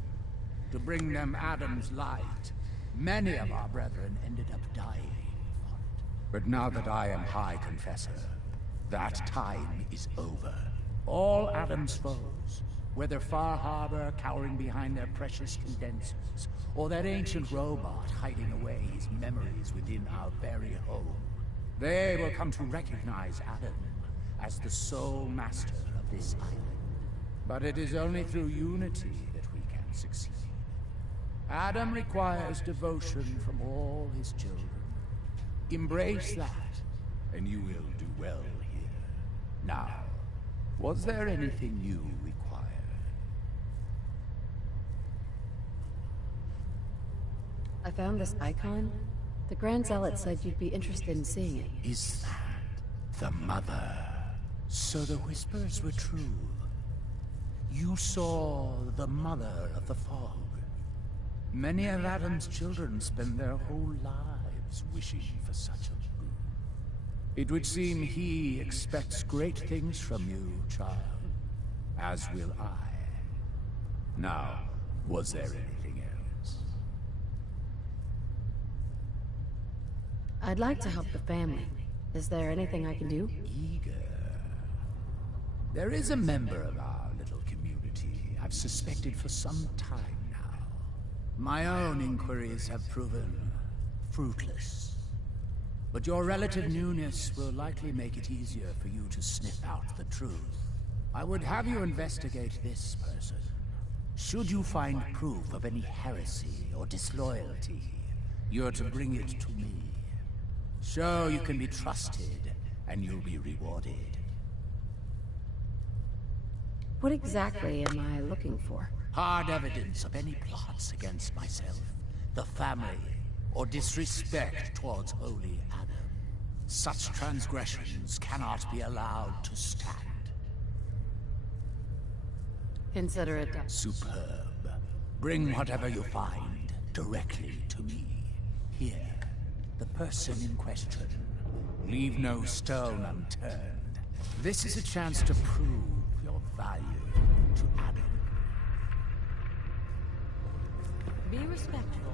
to bring them Adam's light. Many of our brethren ended up dying for it. But now that I am High Confessor, that time is over. All Adam's foes, Whether Far Harbor cowering behind their precious condensers, or that ancient robot hiding away his memories within our very home, they will come to recognize Adam as the sole master of this island. But it is only through unity that we can succeed. Adam requires devotion from all his children. Embrace that, and you will do well here. Now, was there anything you required? I found this icon. The Grand Zealot said you'd be interested in seeing it. Is that the mother? So the whispers were true. You saw the mother of the fog. Many of Adam's children spend their whole lives wishing for such a boon. It would seem he expects great things from you, child. As will I. Now, was there anything else? I'd like to help the family. Is there anything I can do? Eager. There is a member of our little community I've suspected for some time now. My own inquiries have proven fruitless. But your relative newness will likely make it easier for you to sniff out the truth. I would have you investigate this person. Should you find proof of any heresy or disloyalty, you're to bring it to me. Show you can be trusted, and you'll be rewarded. What exactly am I looking for? Hard evidence of any plots against myself, the family, or disrespect towards holy Adam. Such transgressions cannot be allowed to stand. Consider it done. Superb. Bring whatever you find directly to me. Here, the person in question. Leave no stone unturned. This is a chance to prove your value to Adam. Be respectful.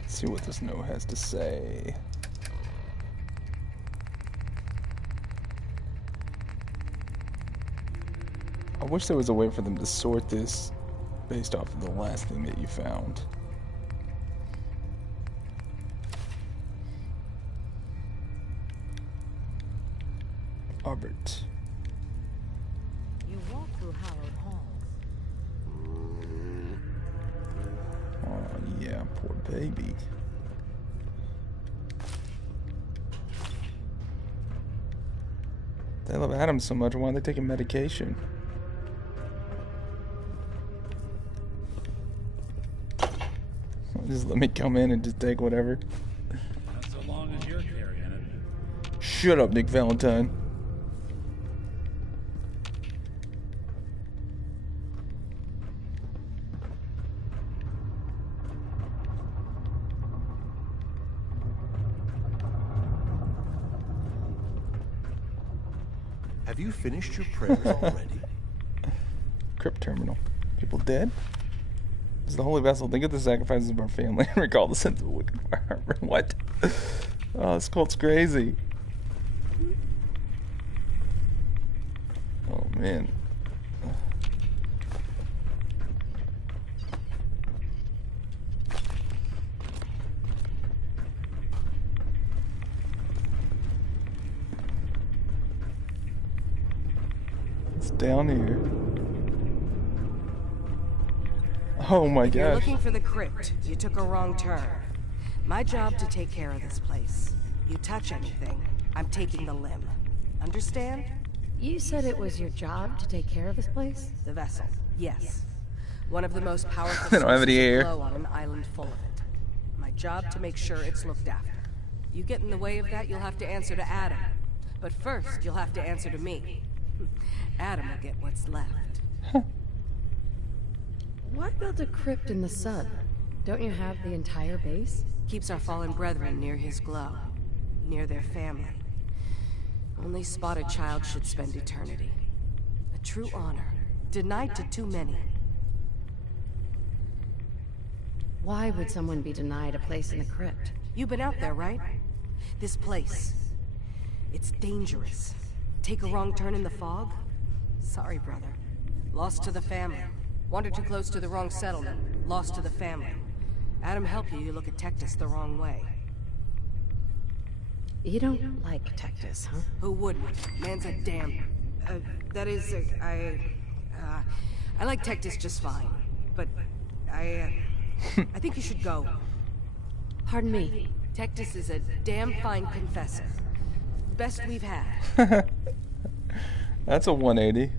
Let's see what this note has to say. I wish there was a way for them to sort this based off of the last thing that you found. Albert. You walk through hallowed halls. Oh yeah, poor baby. They love Adam so much, why are they taking medication? Just let me come in and just take whatever. Not so long as you're carrying it. Shut up, Nick Valentine. Have you finished your prayers already? Crypt terminal. People dead? This is the holy vessel. Think of the sacrifices of our family and recall the sins of the wicked fire. What? Oh, this cult's crazy. Oh, man. It's down here. Oh my gosh. If you're looking for the crypt, you took a wrong turn. My job to take care of this place. You touch anything, I'm taking the limb. Understand? You said it was your job to take care of this place? The vessel, yes. One of the most powerful I don't have any sources air. of flow on an island full of it. My job to make sure it's looked after. You get in the way of that, you'll have to answer to Adam. But first, you'll have to answer to me. Adam will get what's left. Why build a crypt in the sun? Don't you have the entire base? Keeps our fallen brethren near his glow. Near their family. Only spotted child should spend eternity. A true honor. Denied to too many. Why would someone be denied a place in the crypt? You've been out there, right? This place. It's dangerous. take a wrong turn in the fog? Sorry, brother. Lost to the family. Wandered too close to the wrong settlement. Lost to the family. Adam help you, you look at Tectus the wrong way. You don't like Tectus, huh? Who wouldn't? Man's a damn... that is, I like Tectus just fine. But, I think you should go. Pardon me? Tectus is a damn fine confessor. Best we've had. That's a 180.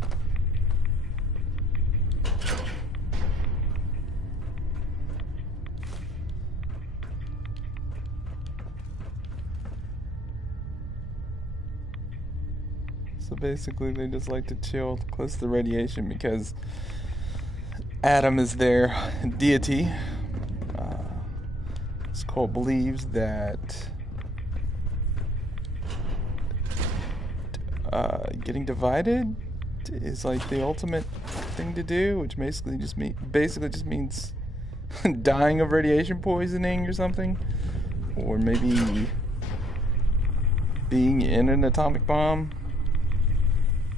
So basically they just like to chill close to the radiation because Adam is their deity. This cult believes that getting divided is like the ultimate thing to do, which basically just means dying of radiation poisoning or something, or maybe being in an atomic bomb.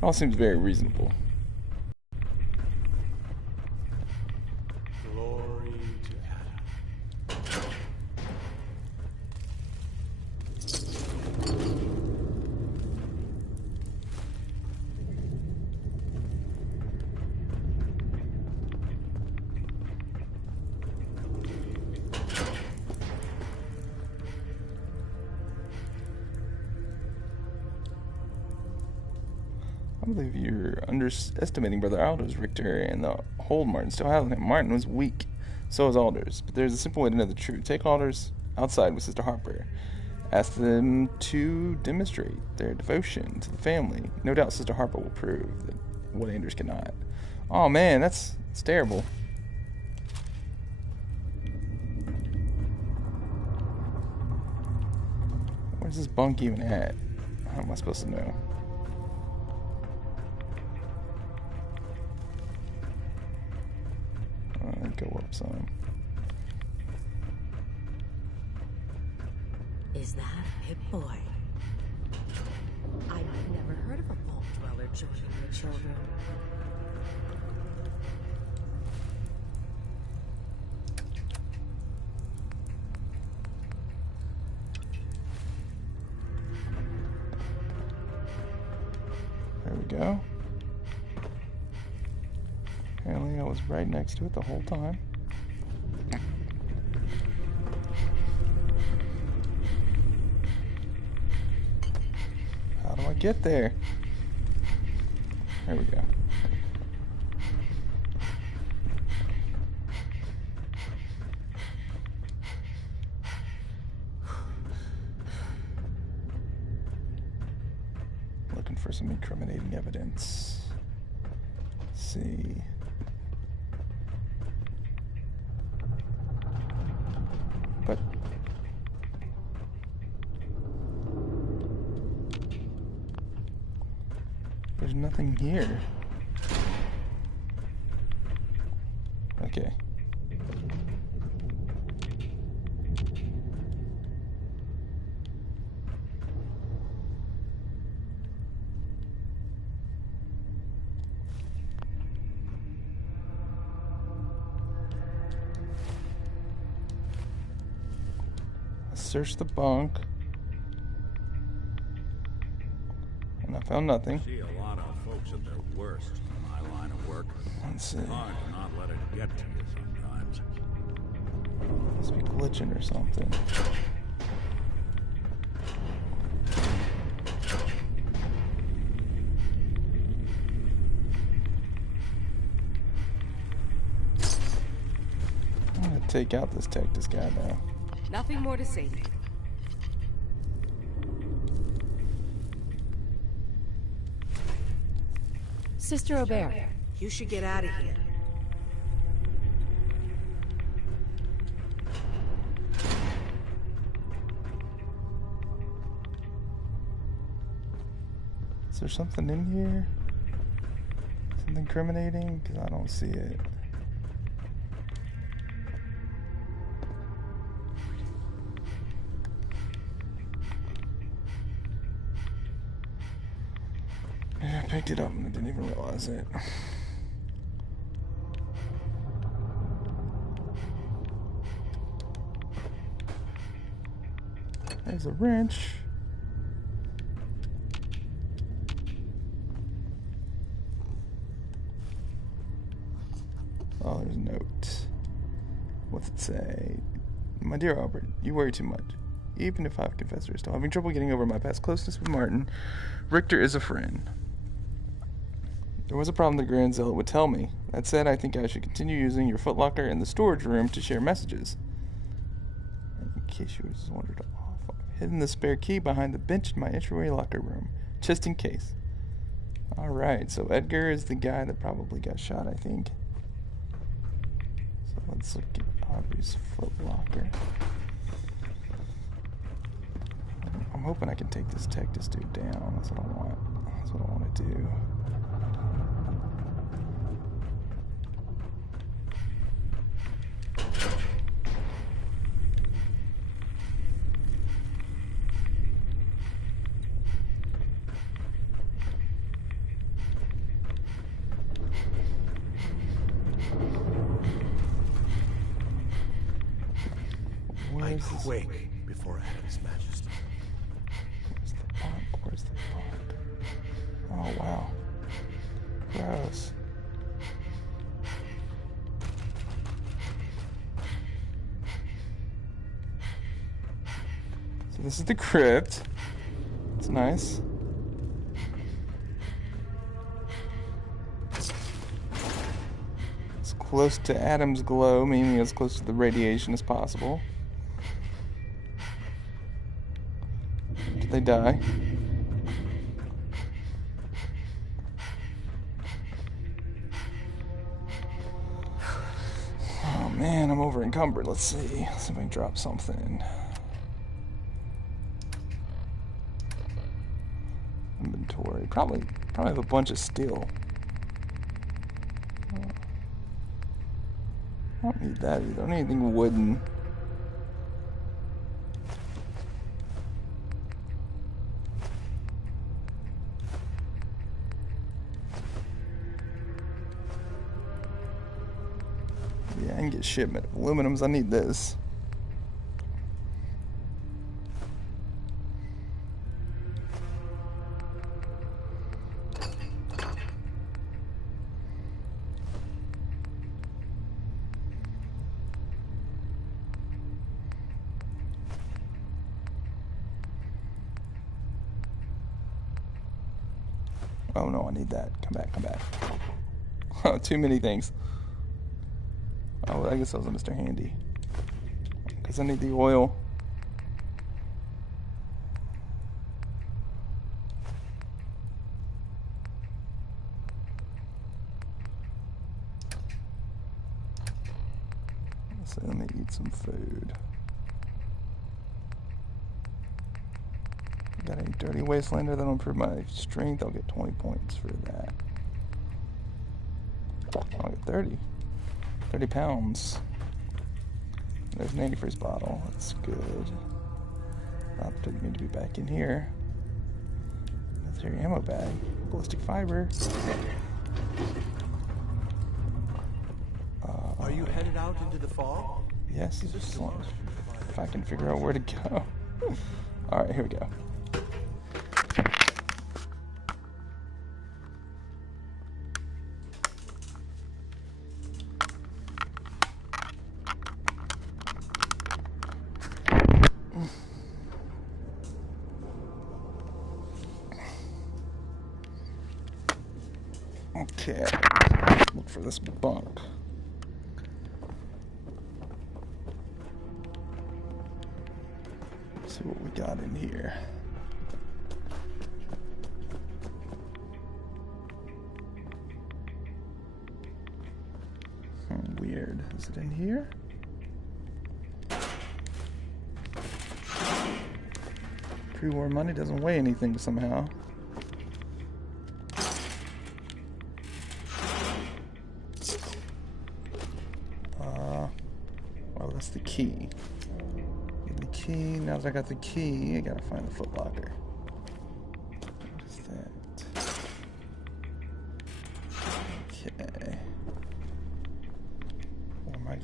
All seems very reasonable. Glory to Adam. I believe you're underestimating Brother Aldo's Richter and the hold Martin still has him. Martin was weak, so was Alders. But there's a simple way to know the truth. Take Alders outside with Sister Harper. Ask them to demonstrate their devotion to the family. No doubt Sister Harper will prove that what Anders cannot. Oh man, that's terrible. Where's this bunk even at? How am I supposed to know? Go up some. Is that Pip Boy? I've never heard of a vault dweller joining the children. There we go. Apparently I was right next to it the whole time. How do I get there? There we go. Looking for some incriminating evidence. Let's see. But there's nothing here. Okay. Search the bunk, and I found nothing. I see a lot of folks at their worst in my line of work. Let's see. Hard to not let it get to you sometimes. Must be glitching or something. I'm gonna take out this Tectus guy now. Nothing more to say. Sister Aubert. You should get out of here. Is there something in here? Something incriminating? Because I don't see it. picked it up and I didn't even realize it. There's a wrench. Oh, there's a note. What's it say? My dear Albert, you worry too much. Even if I've confessed you're still having trouble getting over my past closeness with Martin, Richter is a friend. There was a problem the Grand Zealot would tell me. That said, I think I should continue using your footlocker and the storage room to share messages. In case you was wondered off, I've hidden the spare key behind the bench in my entryway locker room, just in case. Alright, so Edgar is the guy that probably got shot, I think. So let's look at Aubrey's footlocker. I'm hoping I can take this Tectus dude down. That's what I want. That's what I want to do. I quake before Adam's majesty. Where's the bunk? Where's the bunk? Oh, wow. Gross. So this is the crypt. It's nice. It's close to Adam's glow, meaning as close to the radiation as possible. Did they die? Oh man, I'm over encumbered. Let's see. Let's see if I can drop something. Inventory. Probably have a bunch of steel. I don't need that either. I don't need anything wooden. Yeah, I can get shipment of aluminums. I need this. Oh no, I need that. Come back, come back. Oh, too many things. Oh, I guess I was a Mr. Handy. Because I need the oil. So let me eat some food. Got any dirty wastelander that'll improve my strength? I'll get 20 points for that. I'll get 30. 30 pounds. There's an antifreeze bottle. That's good. That didn't mean to be back in here. That's your ammo bag. Ballistic fiber. Are you headed out into the fog? Yes, as long as if I can figure out where to go. Alright, here we go. Okay, look for this bunk. See what we got in here. Weird. Is it in here? Pre-war money doesn't weigh anything somehow. Well, that's the key. Get the key. Now that I got the key, I gotta find the footlocker. What is that?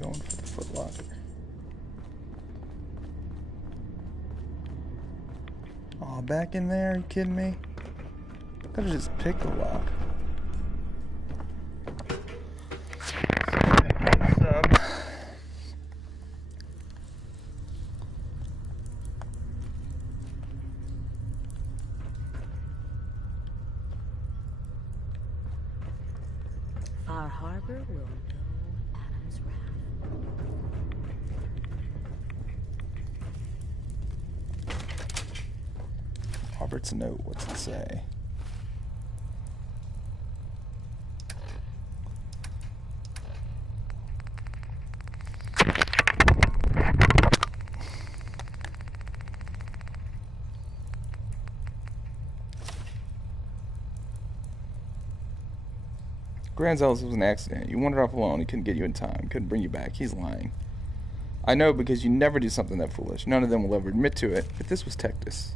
going for the footlocker. Oh, back in there? Are you kidding me? Could've just picked the lock. Sub. Our harbor will know Adam's wrath. Robert's note, what's it say? Grand Zealous was an accident. You wandered off alone. He couldn't get you in time. Couldn't bring you back. He's lying. I know, because you never do something that foolish. None of them will ever admit to it, but this was Tectus.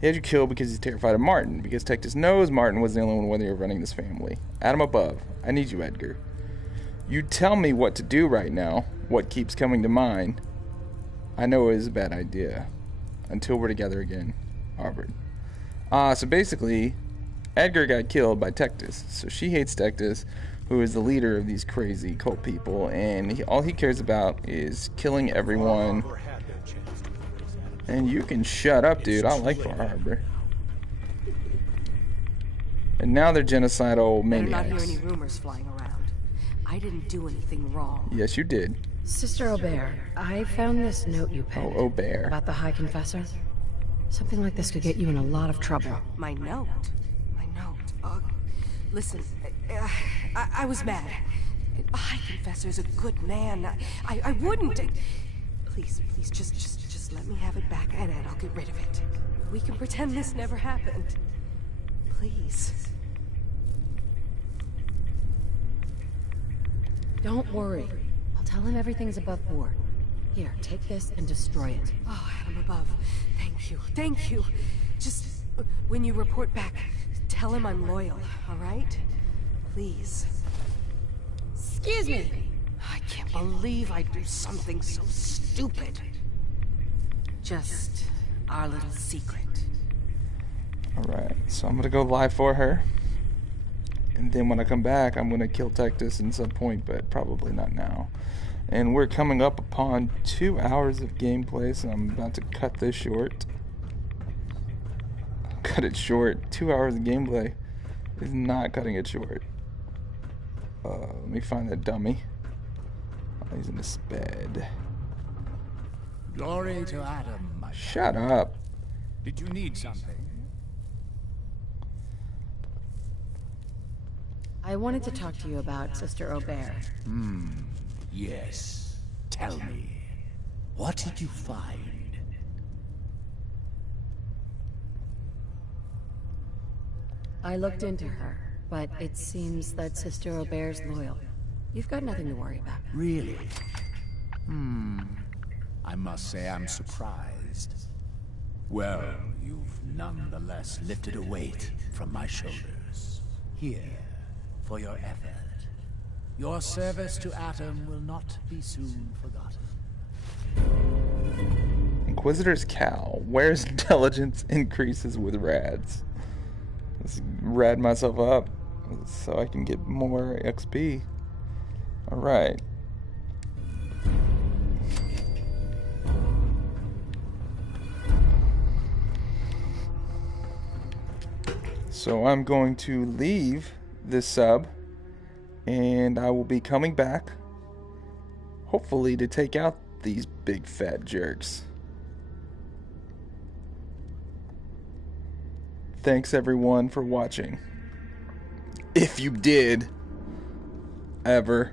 He had you killed because he's terrified of Martin, because Tectus knows Martin was the only one worthy of running this family. Adam above, I need you, Edgar. You tell me what to do right now, what keeps coming to mind. I know it is a bad idea. Until we're together again. Harbour. So basically, Edgar got killed by Tectus. So she hates Tectus, who is the leader of these crazy cult people, and all he cares about is killing everyone. And you can shut up, dude. I like Far Harbor. And now they're genocidal maniacs. Better not hear any rumors flying around. I didn't do anything wrong. Yes, you did. Sister Aubert, I found this note you penned. Oh, Aubert. About the High Confessor. Something like this could get you in a lot of trouble. My note? My note? Listen, I was mad. The High Confessor's a good man. I wouldn't... Please, just let me have it back and I'll get rid of it. We can pretend this never happened. Please. Don't worry. I'll tell him everything's above board. Here, take this and destroy it. Oh, Adam above. Thank you. Just, when you report back, tell him I'm loyal, alright? Please. Excuse me. I can't believe I'd do something so stupid. Just our little secret. Alright, so I'm gonna go lie for her. And then when I come back, I'm gonna kill Tectus in some point, but probably not now. And we're coming up upon 2 hours of gameplay, so I'm about to cut this short. Cut it short. 2 hours of gameplay is not cutting it short. Let me find that dummy. Oh, he's in this bed. Glory to Adam, my Shut up. Did you need something? I wanted to talk to you about Sister Aubert. Yes. Tell me, what did you find? I looked into her, but it seems that Sister Aubert's loyal. You've got nothing to worry about. Really? I must say I'm surprised. Well, you've nonetheless lifted a weight from my shoulders. Here, for your effort. Your service to Adam will not be soon forgotten. Inquisitor's cowl. Where's intelligence increases with rads? Let's rad myself up so I can get more XP. Alright. So I'm going to leave this sub, and I will be coming back, hopefully to take out these big fat jerks. Thanks everyone for watching. If you did, ever.